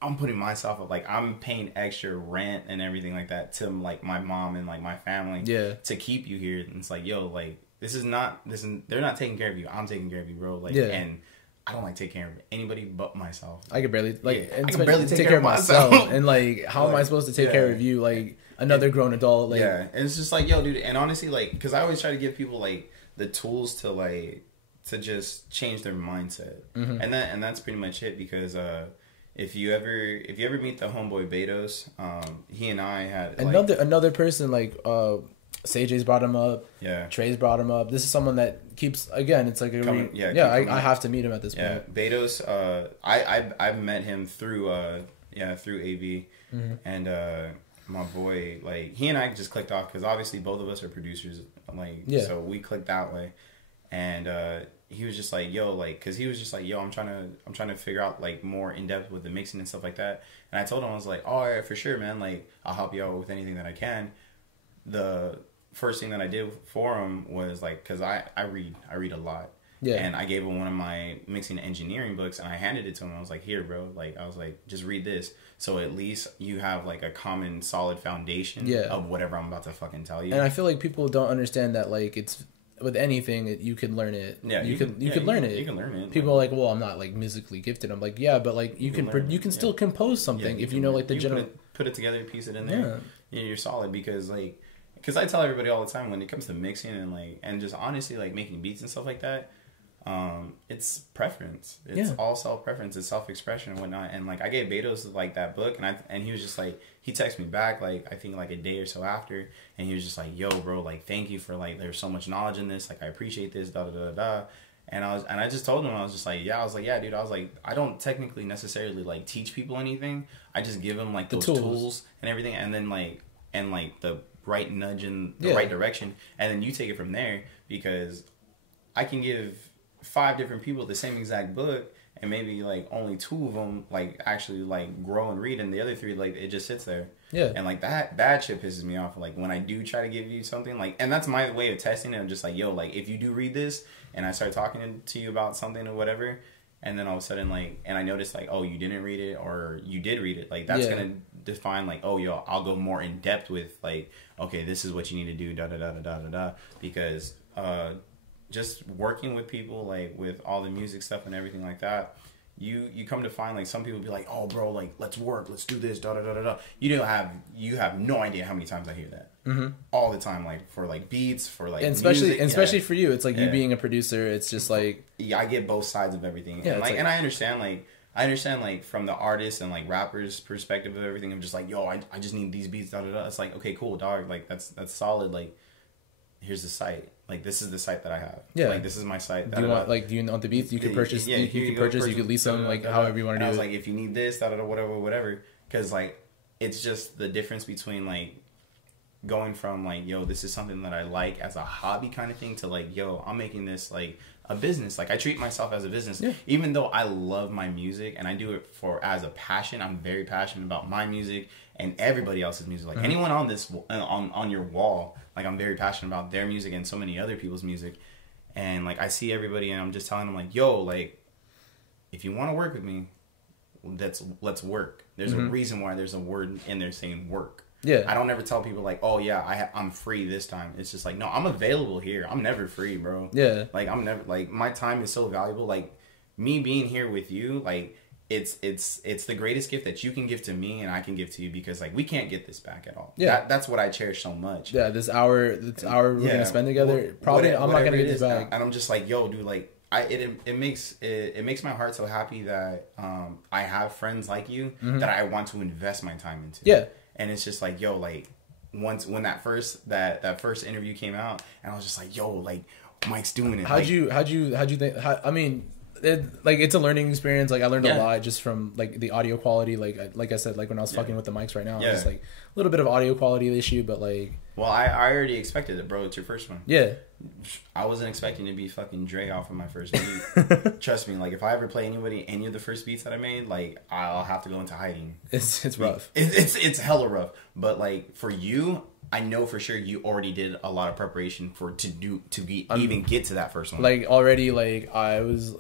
I'm putting myself up, like I'm paying extra rent and everything like that to like my mom and like my family to keep you here. And it's like, yo, like they're not taking care of you. I'm taking care of you, bro. Like, and I don't like taking care of anybody but myself. I could barely take care of myself. And like, how am I supposed to take care of you? Like another grown adult. Like, and it's just like, yo, dude. And honestly, like, because I always try to give people like the tools to just change their mindset, and that's pretty much it. Because if you ever meet the homeboy Betos, he and I had another person like Sajay's brought him up. Yeah, Trey's brought him up. This is someone that keeps, again, it's like I have to meet him at this point. Yeah, Betos. I've met him through AV, and my boy, like, he and I just clicked off because obviously both of us are producers, like, so we clicked that way. And he was just like, yo, like, because he was just like, yo, I'm trying to figure out like more in depth with the mixing and stuff like that. And I told him, I was like, oh, all right, for sure, man, like, I'll help you out with anything that I can. The first thing that I did for him was like, because I read a lot. Yeah. And I gave him one of my mixing engineering books, and I handed it to him. I was like, here, bro. Like, I was like, just read this. So at least you have like a common solid foundation of whatever I'm about to fucking tell you. And I feel like people don't understand that, like, it's with anything you can learn it. Yeah, you can learn it. You can learn it. People are like, well, I'm not like musically gifted. I'm like, yeah, but like you can still compose something if you know like the general. Put it together, piece it in there. Yeah, you're solid because I tell everybody all the time when it comes to mixing and just honestly like making beats and stuff like that. It's preference. It's all self-preference. It's self-expression and whatnot. And like I gave Betos like that book, and he was just like, he texted me back like I think like a day or so after, and he was just like, yo, bro, like thank you for like there's so much knowledge in this. Like I appreciate this. Da da da da. And I just told him, I was just like, yeah, dude. I was like, I don't technically necessarily like teach people anything. I just give them like those tools and everything, and then like the right nudge in the right direction, and then you take it from there, because I can give 5 different people the same exact book, and maybe like only 2 of them like actually like grow and read, and the other 3 like it just sits there. Yeah. And like that shit pisses me off. Like when I do try to give you something, like, and that's my way of testing it. I'm just like, yo, like if you do read this and I start talking to you about something or whatever, and then all of a sudden like, and I notice like, oh, you didn't read it or you did read it, like that's gonna define like, oh, yo, I'll go more in depth with like, okay, this is what you need to do, da da da da da da, because just working with people, like with all the music stuff and everything like that, you come to find like some people be like, oh bro, like let's work, let's do this, da da da da da. You have no idea how many times I hear that all the time, like for like beats, for like, and especially for you, it's like you being a producer, it's just like I get both sides of everything, and like, and I understand like from the artist and like rappers perspective of everything. I'm just like, yo, I just need these beats, da da da. It's like, okay, cool, dog, like that's solid. Like here's the site. Like this is the site that I have. Yeah. Like this is my site. Do you want the beats? You can purchase. You can lease them. Like however you want to do it. I was like, if you need this, whatever. Because like, it's just the difference between like going from like, yo, this is something that I like as a hobby kind of thing, to like, yo, I'm making this like a business. Like I treat myself as a business, even though I love my music and I do it as a passion. I'm very passionate about my music and everybody else's music. Like anyone on this on your wall. Like, I'm very passionate about their music and so many other people's music. And, like, I see everybody and I'm just telling them, like, yo, like, if you want to work with me, let's work. There's a reason why there's a word in there saying work. Yeah. I don't ever tell people, like, oh, yeah, I'm free this time. It's just like, no, I'm available here. I'm never free, bro. Yeah. Like, I'm never, like, my time is so valuable. Like, me being here with you, like, it's the greatest gift that you can give to me and I can give to you, because like we can't get this back at all. Yeah, that's what I cherish so much. Yeah, this hour we're gonna spend together. Probably I'm not gonna get this back. And I'm just like, yo, dude, like it makes my heart so happy that I have friends like you that I want to invest my time into. Yeah, and it's just like, yo, like when that first interview came out, and I was just like, yo, like Mike's doing it. How'd you think? I mean. It's a learning experience. Like I learned a lot just from like the audio quality. Like I said, like when I was fucking with the mics right now, it's like a little bit of audio quality issue, but like. Well, I already expected it, bro. It's your first one. Yeah. I wasn't expecting to be fucking Dre off of my first beat. Trust me. Like if I ever play any of the first beats that I made, like I'll have to go into hiding. It's rough. It's hella rough. But like for you, I know for sure you already did a lot of preparation even get to that first one. Like already, like I was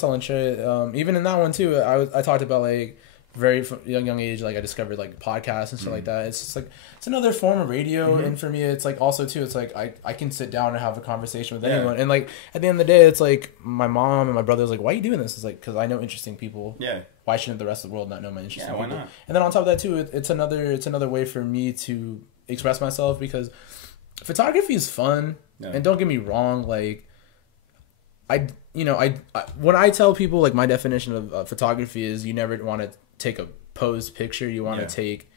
telling Trey, even in that one too, I talked about like very young age, like I discovered like podcasts and stuff like that. It's just like it's another form of radio, and for me, it's like also too, it's like I can sit down and have a conversation with anyone, and like at the end of the day, it's like my mom and my brother was like, "Why are you doing this?" It's like because I know interesting people. Yeah. Why shouldn't the rest of the world not know my interesting people? Why not? And then on top of that too, it's another way for me to express myself, because photography is fun, and don't get me wrong, like I when I tell people like my definition of photography is you never want to take a posed picture, you want to take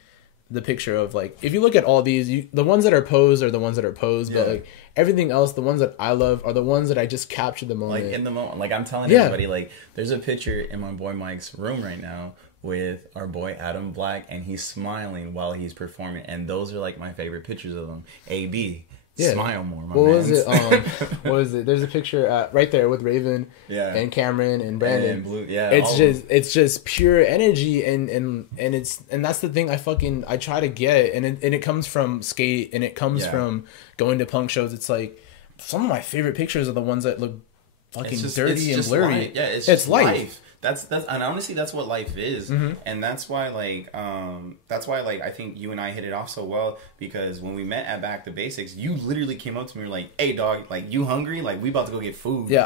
the picture of like, if you look at all these, the ones that are posed are the ones that are posed, but like everything else, the ones that I love are the ones that I just capture the moment. Like in the moment, like I'm telling everybody, like there's a picture in my boy Mike's room right now with our boy Adam Black, and he's smiling while he's performing, and those are like my favorite pictures of him. AB, smile more, my what was it? What was it? There's a picture right there with Raven, and Cameron and Brandon. And Blue, it's just pure energy, and that's the thing I try to get, and it comes from skate, and it comes from going to punk shows. It's like some of my favorite pictures are the ones that look fucking dirty and blurry. It's life. That's and honestly that's what life is, and that's why like I think you and I hit it off so well, because when we met at Back to Basics, you literally came up to me and were like, "Hey dog, like you hungry? Like we about to go get food." Yeah,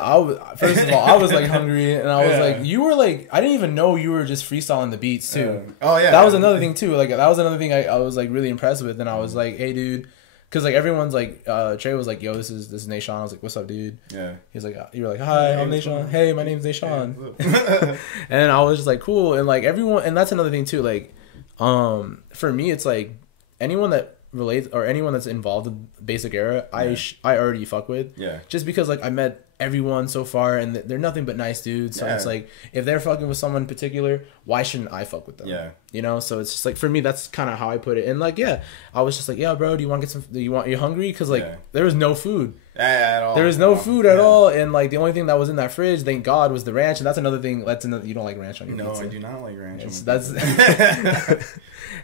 first of all I was like hungry, and I was like, you were like, I didn't even know you were just freestyling the beats too. That was another thing too. Like that was another thing I was like really impressed with, and I was like, "Hey dude." Because like everyone's like, Trey was like, "Yo, this is Nashawn." I was like, "What's up, dude?" Yeah. He's like, "You were like, hi, I'm Nashawn. Hey, my name's Nashawn." And I was just like, "Cool." And like everyone, and that's another thing too. Like, for me, it's like anyone that relates or anyone that's involved in Basic Era, I already fuck with. Yeah. Just because like I met everyone so far, and they're nothing but nice dudes. So it's like, if they're fucking with someone in particular, why shouldn't I fuck with them? Yeah. You know, so it's just like, for me, that's kind of how I put it. And like, I was just like, "Yeah, bro, do you want to get some? You hungry?" Because like there was no food at all. There was no food at all, and like the only thing that was in that fridge, thank God, was the ranch. And that's another thing. You don't like ranch on your pizza. No, I do not like ranch. That's and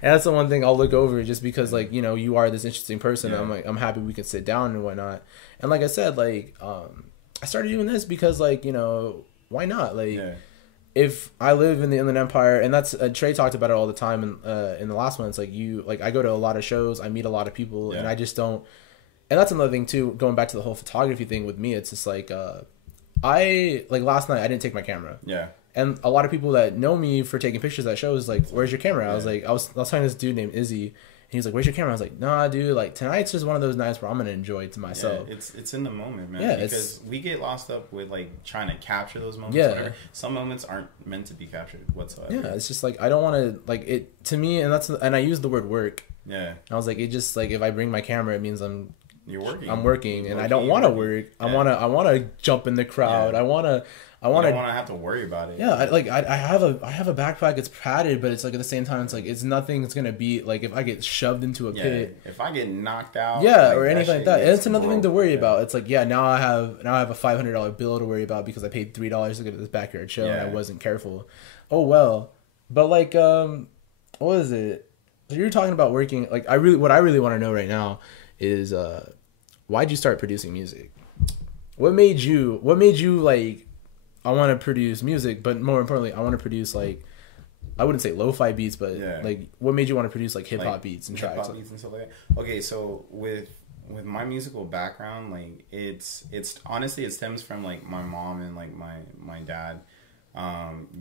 that's the one thing I'll look over, just because like you are this interesting person. Yeah. I'm happy we could sit down and whatnot. And like I said, like I started doing this because like why not? Like if I live in the Inland Empire, and that's Trey talked about it all the time in the last one. It's like I go to a lot of shows, I meet a lot of people, and I just don't. And that's another thing too. Going back to the whole photography thing with me, it's just like last night I didn't take my camera. Yeah. And a lot of people that know me for taking pictures at shows like, "Where's your camera?" I was like, I was talking to this dude named Izzy. And he was like, "Where's your camera?" I was like, "Nah, dude. Like tonight's just one of those nights where I'm gonna enjoy it to myself." Yeah, it's in the moment, man. Yeah, because we get lost up with like trying to capture those moments. Yeah, whatever. Some moments aren't meant to be captured whatsoever. Yeah, it's just like I don't want to like it to me, and I use the word work. Yeah, I was like, it just like if I bring my camera, it means you're working. I'm working, and I don't want to work. Yeah. I want to jump in the crowd. Yeah. I want to have to worry about it. Yeah, I have a backpack. It's padded, but it's like at the same time, it's like it's nothing. It's gonna be like if I get shoved into a pit, if I get knocked out, or anything like that. And it's another thing to worry about. It's like now I have a $500 bill to worry about because I paid $3 to go to this backyard show and I wasn't careful. Oh well, but like what is it? So you're talking about working. Like what I really want to know right now is why'd you start producing music? What made you like? I want to produce music, but more importantly, I want to produce like, I wouldn't say lo-fi beats, but like, what made you want to produce like hip hop beats and tracks? Hip hop beats and stuff like that. Okay, so with my musical background, like it's honestly it stems from like my mom and like my dad.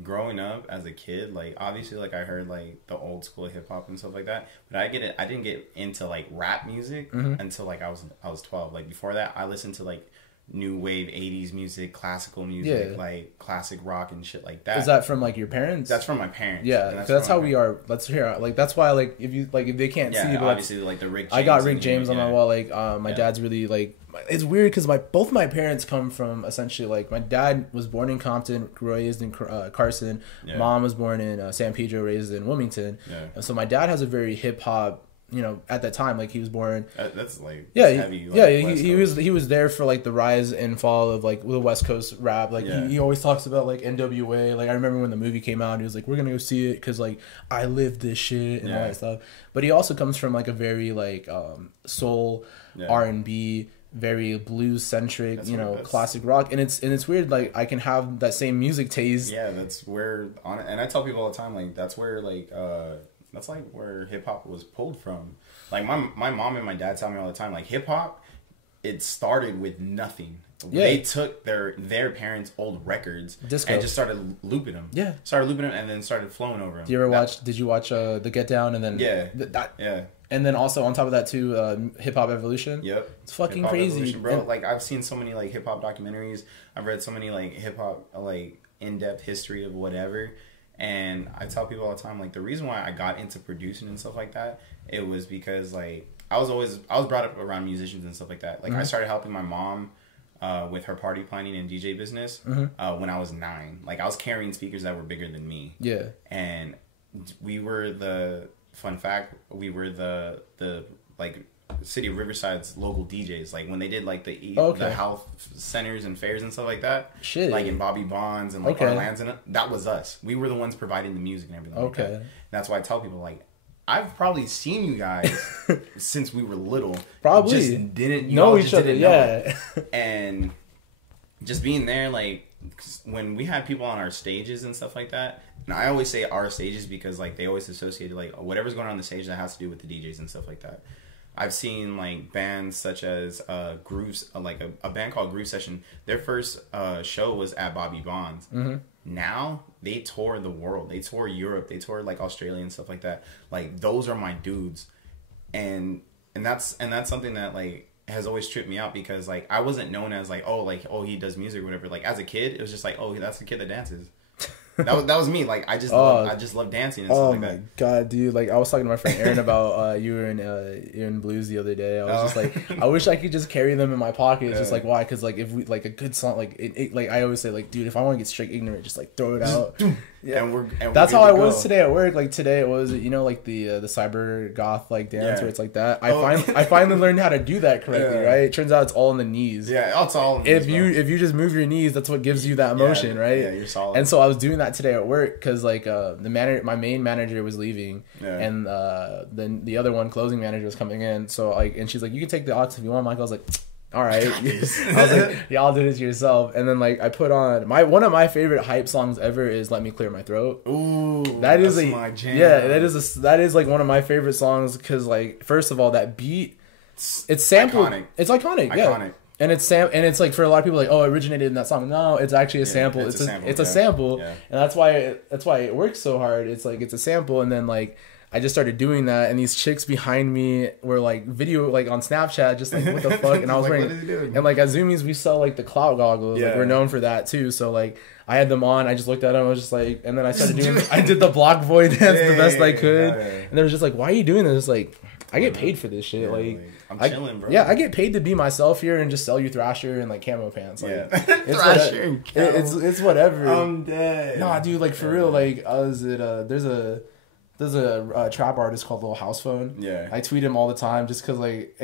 growing up as a kid, like obviously like I heard like the old school hip hop and stuff like that, but I didn't get into like rap music until like I was 12. Like before that I listened to like new wave 80s music, classical music, like classic rock and shit like that. Is that from like your parents? That's from my parents. Yeah, that's how we are. Let's hear like that's why like if they can't see, obviously like the Rick James, I got Rick James on my wall. Like my dad's really like, it's weird because both my parents come from essentially like, my dad was born in Compton, raised in Carson. Mom was born in San Pedro, raised in Wilmington. And so my dad has a very hip hop, you know, at that time, like he was born. That's like heavy. Like, he was there for like the rise and fall of like the West Coast rap. Like he always talks about like NWA. Like I remember when the movie came out, he was like, "We're gonna go see it because like I lived this shit and all that stuff." But he also comes from like a very like soul, R&B, very blues centric, you know, classic rock, and it's weird. Like I can have that same music taste. Yeah, that's where and I tell people all the time, like that's where like that's like where hip hop was pulled from. Like my mom and my dad tell me all the time, like hip hop, it started with nothing. They took their parents' old records Disco. And just started looping them. Started looping them and then started flowing over them. Did you watch The Get Down and then and then also on top of that too, Hip Hop Evolution. Yep, it's fucking hip-hop crazy, Evolution, bro. Like I've seen so many like hip hop documentaries. I've read so many like hip hop like in-depth history of whatever. And I tell people all the time, like the reason why I got into producing and stuff like that, it was because like I was brought up around musicians and stuff like that. Like I started helping my mom with her party planning and DJ business when I was 9. Like I was carrying speakers that were bigger than me. Yeah. And we were the like city of Riverside's local DJs. Like when they did like the health centers and fairs and stuff like that. Shit. Like in Bobby Bonds and like our lands and that was us. We were the ones providing the music and everything. Like that. And that's why I tell people like I've probably seen you guys since we were little. Probably just didn't know each other. Yeah. And just being there, like when we had people on our stages and stuff like that. And I always say our stages because like they always associated like whatever's going on the stage that has to do with the DJs and stuff like that. I've seen like bands such as Grooves, like a band called Groove Session. Their first show was at Bobby Bonds. Now they tour the world. They tour Europe. They tour like Australia and stuff like that. Like those are my dudes, and that's something that like has always tripped me out because like I wasn't known as like oh he does music or whatever. Like as a kid, it was just like that's the kid that dances. That was me. Like I just love dancing and stuff like that. Oh my god, dude! Like I was talking to my friend Aaron about you were in blues the other day. I was just like, I wish I could just carry them in my pocket. It's just like why? Because like if we like a good song, like it like I always say, like dude, if I want to get straight ignorant, just like throw it out. Yeah, and that's how I was today at work. Like today it was, you know, like the cyber goth like dance where it's like that. I finally learned how to do that correctly. Right? It turns out it's all in the knees. Yeah, it's all. If you just move your knees, that's what gives you that motion, right? Yeah, you're solid. And so I was doing that today at work because like my main manager was leaving, and then the other closing manager was coming in. So like, and she's like, you can take the aux if you want, Mike. I was like, all right. I was like, y'all did it yourself. And then like I put on one of my favorite hype songs ever is "Let Me Clear My Throat." Ooh, that's my jam. Yeah, that is like one of my favorite songs because like first of all that beat, it's sampled. Iconic. It's iconic. Yeah. And it's like for a lot of people like, oh, it originated in that song. No, it's actually a sample. It's a sample, and that's why it works so hard. It's like it's a sample, and then like I just started doing that, and these chicks behind me were like video like on Snapchat, just like what the fuck. And I was wearing, and like at Zoomies we sell like the clout goggles. Like we're known for that too. So like I had them on. I just looked at them. I was just like, and then I started doing. I did the block void dance the best I could, and they were just like, why are you doing this? Like I get paid for this shit. Like I'm chilling, bro. Yeah, I get paid to be myself here and just sell you Thrasher and like camo pants. Like, it's Thrasher and camo. It's whatever. I'm dead. Nah, dude, like for real. Like there's a trap artist called Lil House Phone. Yeah, I tweet him all the time just because like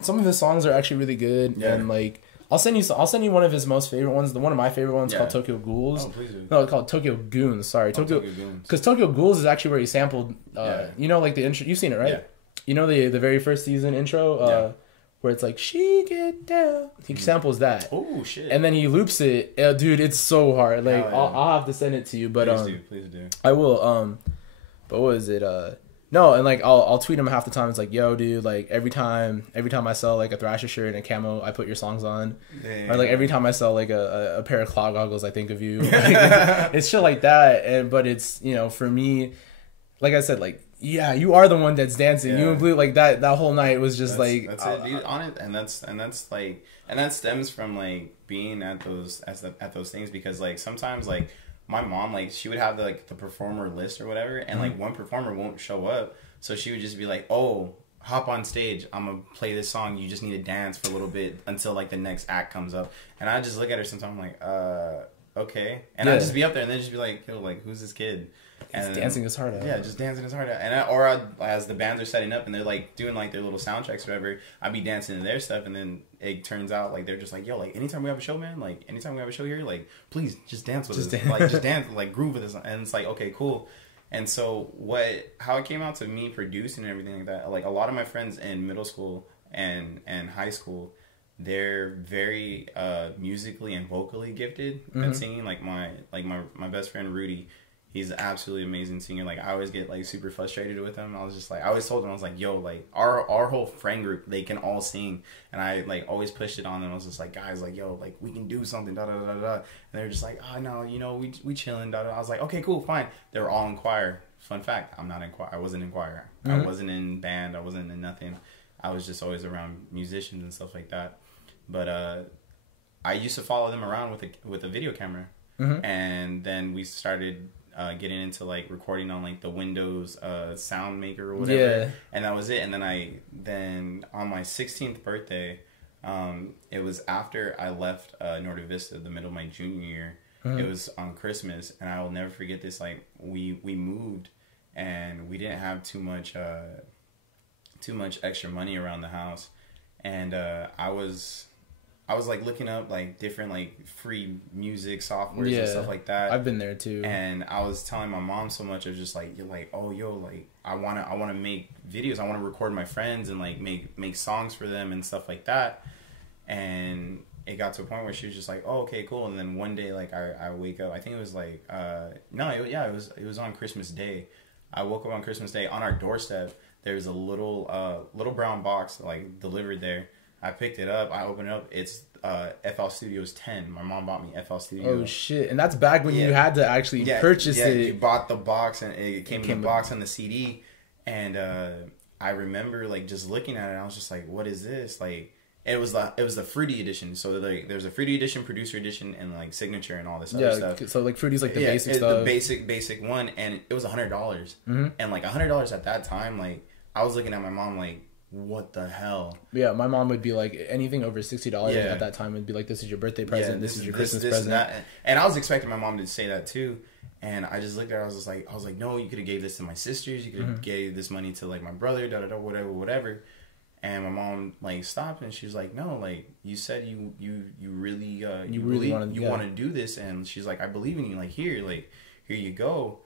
some of his songs are actually really good and like. I'll send you one of his most favorite ones. One of my favorite ones called Tokyo Ghouls. Oh, please do. No, it's called Tokyo Goons. Sorry, Tokyo Goons. Because Tokyo Ghouls is actually where he sampled. You know, like the intro. You've seen it, right? Yeah. You know the very first season intro, where it's like she get down. He samples that. Oh shit! And then he loops it. Dude, it's so hard. Like I'll have to send it to you, but please do. I will. But what is it? No, and like I'll tweet him half the time. It's like, yo, dude, like every time I sell like a Thrasher shirt and a camo, I put your songs on. Damn. Or like every time I sell like a pair of claw goggles, I think of you. Like, it's shit like that. But it's, you know, for me, like I said, like, yeah, you are the one that's dancing. Yeah. You and Blue, like that whole night was just that's it, dude, on it, and that stems from like being at those things, because like sometimes like my mom, like she would have the performer list or whatever, and like one performer won't show up, so she would just be like, oh, hop on stage, I'm gonna play this song, you just need to dance for a little bit until like the next act comes up. And I just look at her sometimes, I'm like, okay, and I'd just be up there and then just be like, yo, like, who's this kid? And dancing his heart out. Yeah, just dancing his heart out. And as the bands are setting up and they're like doing like their little sound checks or whatever, I'd be dancing to their stuff, and then it turns out like they're just like, yo, like anytime we have a show, man, like anytime we have a show here, like please just dance with us. Like just dance, like groove with us. And it's like, okay, cool. And so how it came out to me producing and everything like that, like a lot of my friends in middle school and high school, they're very musically and vocally gifted at singing. Like my best friend Rudy, he's an absolutely amazing singer. Like I always get like super frustrated with him. I was just like, I always told him, I was like, yo, like our whole friend group, they can all sing. And I like always pushed it on them. I was just like, guys, like, yo, like we can do something, da da da da. And they were just like, oh no, you know, we chilling, da da. I was like, okay, cool, fine. They were all in choir. Fun fact, I'm not in choir. I wasn't in choir. I wasn't in band. I wasn't in nothing. I was just always around musicians and stuff like that. But I used to follow them around with a video camera, and then we started getting into like recording on like the Windows sound maker or whatever, and that was it. And then on my 16th birthday, it was after I left Norte Vista, the middle of my junior year. It was on Christmas, and I will never forget this. Like we moved, and we didn't have too much extra money around the house, and I was like looking up like different like free music softwares and stuff like that. I've been there too. And I was telling my mom so much. I was just like, you're like, oh yo, like I wanna make videos. I wanna record my friends and like make songs for them and stuff like that. And it got to a point where she was just like, oh, okay, cool. And then one day, like I wake up. I think it was like it was on Christmas Day. I woke up on Christmas Day. On our doorstep, there's a little brown box like delivered there. I picked it up. I opened it up. It's FL Studios 10. My mom bought me FL Studios. Oh shit! And that's back when you had to actually purchase it. You bought the box, and it came in the box on the CD. And I remember like just looking at it. And I was just like, "What is this?" Like it was the Fruity edition. So like there's a Fruity edition, producer edition, and like signature and all this other stuff. So like Fruity's like the basic stuff. The basic one, and it was $100. And like $100 at that time, like I was looking at my mom like, what the hell? Yeah, my mom would be like, anything over $60 at that time would be like, this is your birthday present, this is your Christmas present. And I was expecting my mom to say that too. And I just looked at her, I was like, no, you could have gave this to my sisters, you could have gave this money to like my brother, da da da, whatever. And my mom like stopped, and she was like, no, like you said you really want to do this. And she's like, I believe in you, like here you go.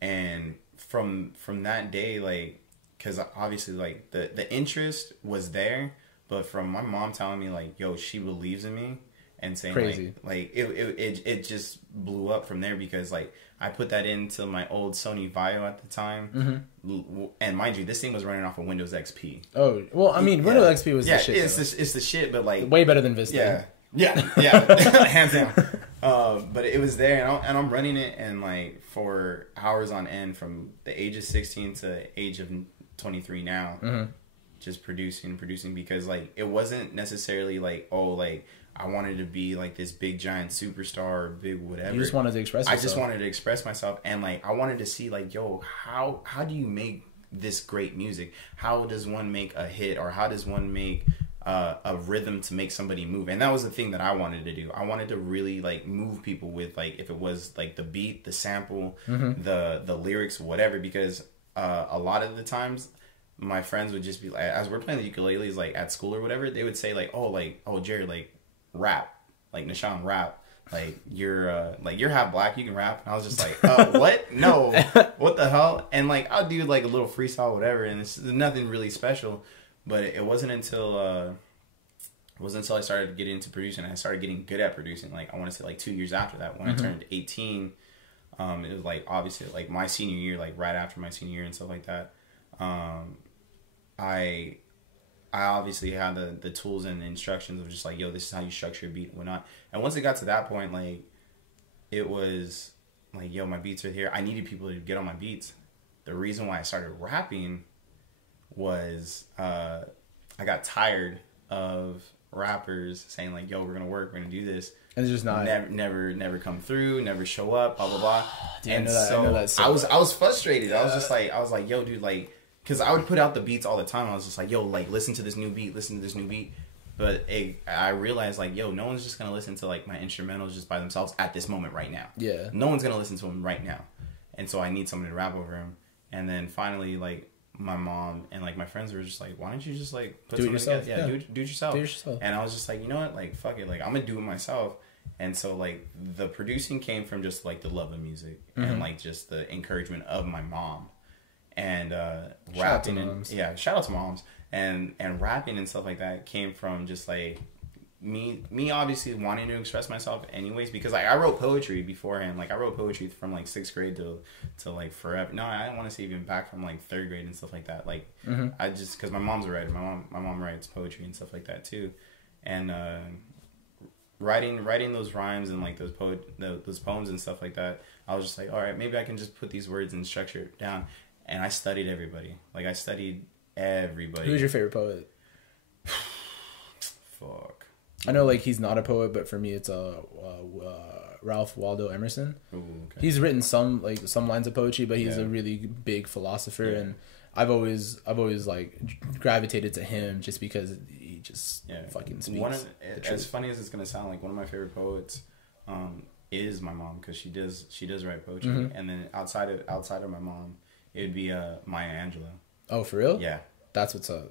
And from that day, like, because obviously, like, the interest was there, but from my mom telling me, like, yo, she believes in me, and saying, like it just blew up from there, because, like, I put that into my old Sony Vaio at the time, and mind you, this thing was running off of Windows XP. Oh, well, I mean, Windows XP was the shit. It's the shit, but, like... Way better than Vista. Yeah, hands down. But it was there, and I'm running it, and, like, for hours on end, from the age of 16 to the age of 23 now, just producing, because like it wasn't necessarily like, oh, like I wanted to be like this big giant superstar or big whatever. You just wanted to express yourself. I just wanted to express myself, and like I wanted to see like, yo, how do you make this great music? How does one make a hit, or how does one make a rhythm to make somebody move? And that was the thing that I wanted to do. I wanted to really like move people with, like, if it was like the beat, the sample, the lyrics, whatever, because a lot of the times my friends would just be like, as we're playing the ukuleles like at school or whatever, they would say like, oh Jerry, like rap, like Nishan, rap, like you're half black, you can rap. And I was just like, what? No, what the hell? And like I'll do like a little freestyle, whatever, and it's nothing really special. But it wasn't until I started getting into producing, and I started getting good at producing. Like I want to say like 2 years after that, when I turned 18. It was like obviously like my senior year, like right after my senior year and stuff like that. I obviously had the tools and instructions of just like, yo, this is how you structure your beat and whatnot. And once it got to that point, like, it was like, yo, my beats are here. I needed people to get on my beats. The reason why I started rapping was I got tired of rappers saying like, yo, we're gonna work, we're gonna do this. And it's just not never come through, never show up, blah blah blah. Dude, and I know that so I was frustrated. Yeah. I was like, yo, dude, like, because I would put out the beats all the time. I was just like, yo, like, listen to this new beat, But I realized, like, yo, no one's just going to listen to, like, my instrumentals just by themselves at this moment right now. Yeah. No one's going to listen to them right now. And so I need someone to rap over them. And then finally, like, my mom and, like, my friends were just like, why don't you just, like, put something together? Yeah, do it yourself. Do it yourself. And I was just like, you know what? Like, fuck it. Like, I'm going to do it myself. And so, like, the producing came from just, like, the love of music. Mm-hmm. And, like, just the encouragement of my mom. And rapping and shout out to moms and rapping and stuff like that came from just like me obviously wanting to express myself anyways, because like I wrote poetry beforehand. Like I wrote poetry from like 6th grade to like forever. No, I didn't want to say even back from like 3rd grade and stuff like that. Like I just, because my mom's a writer, my mom writes poetry and stuff like that too, and writing those rhymes and like those poems and stuff like that, I was just like, all right, maybe I can just put these words and structure it down. And I studied everybody. Like, I studied everybody. Who's your favorite poet? Fuck. I know, like, he's not a poet, but for me, it's Ralph Waldo Emerson. Ooh, okay. He's written some lines of poetry, but he's a really big philosopher, and I've always like gravitated to him just because he just fucking speaks. As funny as it's gonna sound, like one of my favorite poets is my mom, because she does write poetry, and then outside of my mom, it would be Maya Angelou. Oh, for real? Yeah, that's what's up.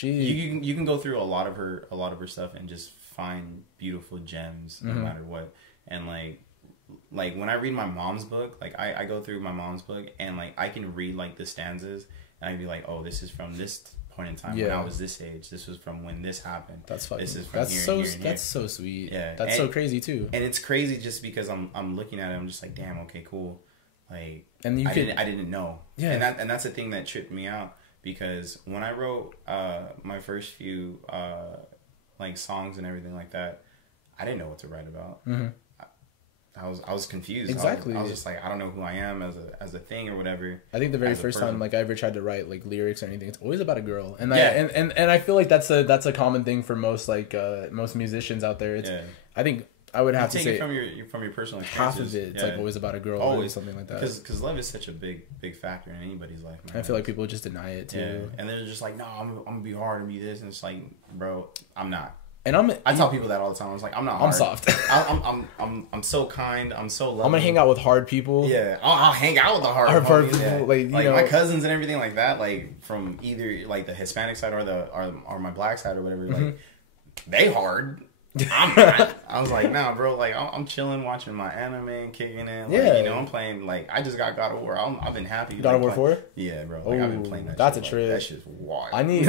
You can go through a lot of her stuff and just find beautiful gems no matter what. And like when I read my mom's book, like I go through my mom's book and like I can read like the stanzas and I'd be like, oh, this is from this point in time when I was this age. This was from when this happened. That's fucking. This is from that's so sweet. Yeah, that's so crazy too. And it's crazy just because I'm looking at it. I'm just like, damn. Okay, cool. Like, and I didn't know. Yeah. And that's the thing that tripped me out, because when I wrote my first few like songs and everything like that, I didn't know what to write about. Mm-hmm. I was confused. Exactly. I was just like, I don't know who I am as a thing or whatever. I think the very first time like I ever tried to write like lyrics or anything, it's always about a girl. And and I feel like that's a common thing for most like most musicians out there. It's I think I would have to say from your personal experiences. Half of it, it's like always about a girl, always or something like that. Because love is such a big factor in anybody's life, man. I feel like people just deny it too. Yeah. And they're just like, no, I'm gonna be hard and be this, and it's like, bro, I'm not. And I tell people that all the time. I was like, I'm not hard. I'm soft. I'm so kind. I'm so loving. I'm gonna hang out with hard people. Yeah, I'll hang out with the hard people. Yeah. Like my cousins and everything like that. Like from either like the Hispanic side or my black side or whatever. Like they hard. I'm not. I was like, nah, bro. Like, I'm chilling, watching my anime and kicking in. Like, I'm playing. Like, I just got God of War. I've been happy. God of War 4? Yeah, bro. Like, I've been playing that. That's shit. A trip. That shit's wild. I need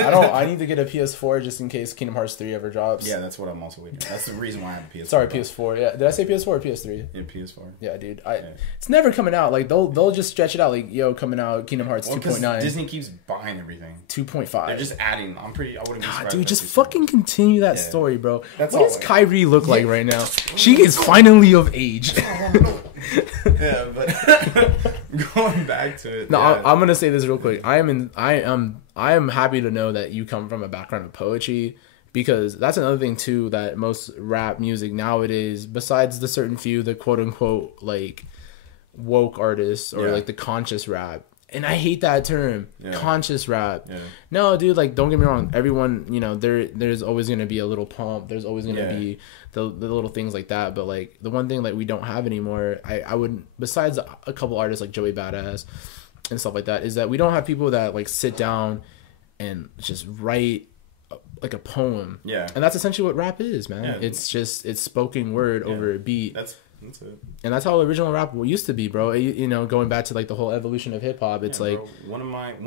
to get a PS4 just in case Kingdom Hearts 3 ever drops. Yeah, that's what I'm also waiting. That's the reason why I have a PS4. Sorry, PS4. Yeah, did I say PS4 or PS3? Yeah, PS4. Yeah, dude. It's never coming out. Like they'll just stretch it out. Like, yo, coming out Kingdom Hearts 2.9. Disney keeps buying everything. 2.5. They're just adding. I wouldn't be surprised. Dude, just fucking continue that story, bro. What does Kyrie look like right now? She is finally of age. Yeah, but going back to it. No, yeah. I'm gonna say this real quick. I am happy to know that you come from a background of poetry, because that's another thing too that most rap music nowadays, besides the certain few, the quote unquote like woke artists or like the conscious rap. And I hate that term, conscious rap. Yeah. No, dude, like, don't get me wrong. Everyone, there's always going to be a little pump. There's always going to be the little things like that. But, like, the one thing, like, we don't have anymore, I wouldn't, besides a couple artists like Joey Badass and stuff like that, is that we don't have people that, like, sit down and just write, like, a poem. Yeah. And that's essentially what rap is, man. Yeah. It's spoken word over a beat. That's it. And that's how original rap used to be, bro. Going back to like the whole evolution of hip hop, it's like, bro, one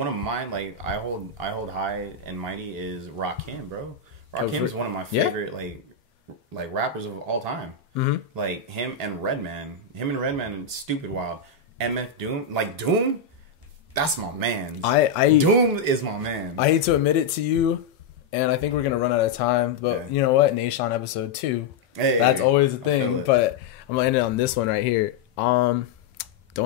of mine like I hold high and mighty is Rakim, bro. Rakim is one of my favorite like rappers of all time. Mm-hmm. Like him and Redman, and Stupid Wild, MF Doom, like Doom. That's my man. Doom is my man. I hate to admit it to you, and I think we're gonna run out of time. But you know what? Nation episode 2. That's always a thing. But I'm gonna end it on this one right here. Don't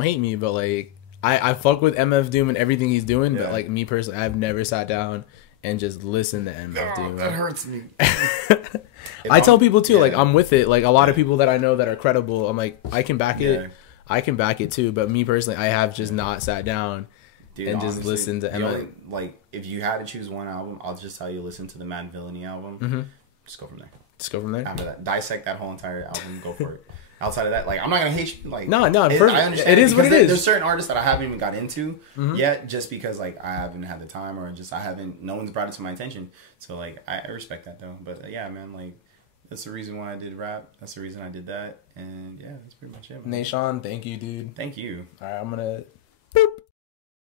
hate me, but like I fuck with MF Doom and everything he's doing. But like me personally, I've never sat down and just listened to MF Doom. That hurts me. I tell people too, like I'm with it. Like a lot of people that I know that are credible, I'm like I can back it. I can back it too. But me personally, I have just not sat down. Dude, and honestly, just listen to MF. Like, if you had to choose one album, I'll just tell you listen to the Mad Villainy album. Mm-hmm. Just go from there. After that, dissect that whole entire album. Go for it. Outside of that, like, I'm not gonna hate you. Like, no, I understand. It is what it is. There's certain artists that I haven't even got into yet, just because like I haven't had the time, or just no one's brought it to my attention. So like, I respect that though. But yeah, man, like. That's the reason why I did rap. That's the reason I did that. And yeah, that's pretty much it. Man. Nation, thank you, dude. Thank you. All right, I'm gonna. Boop.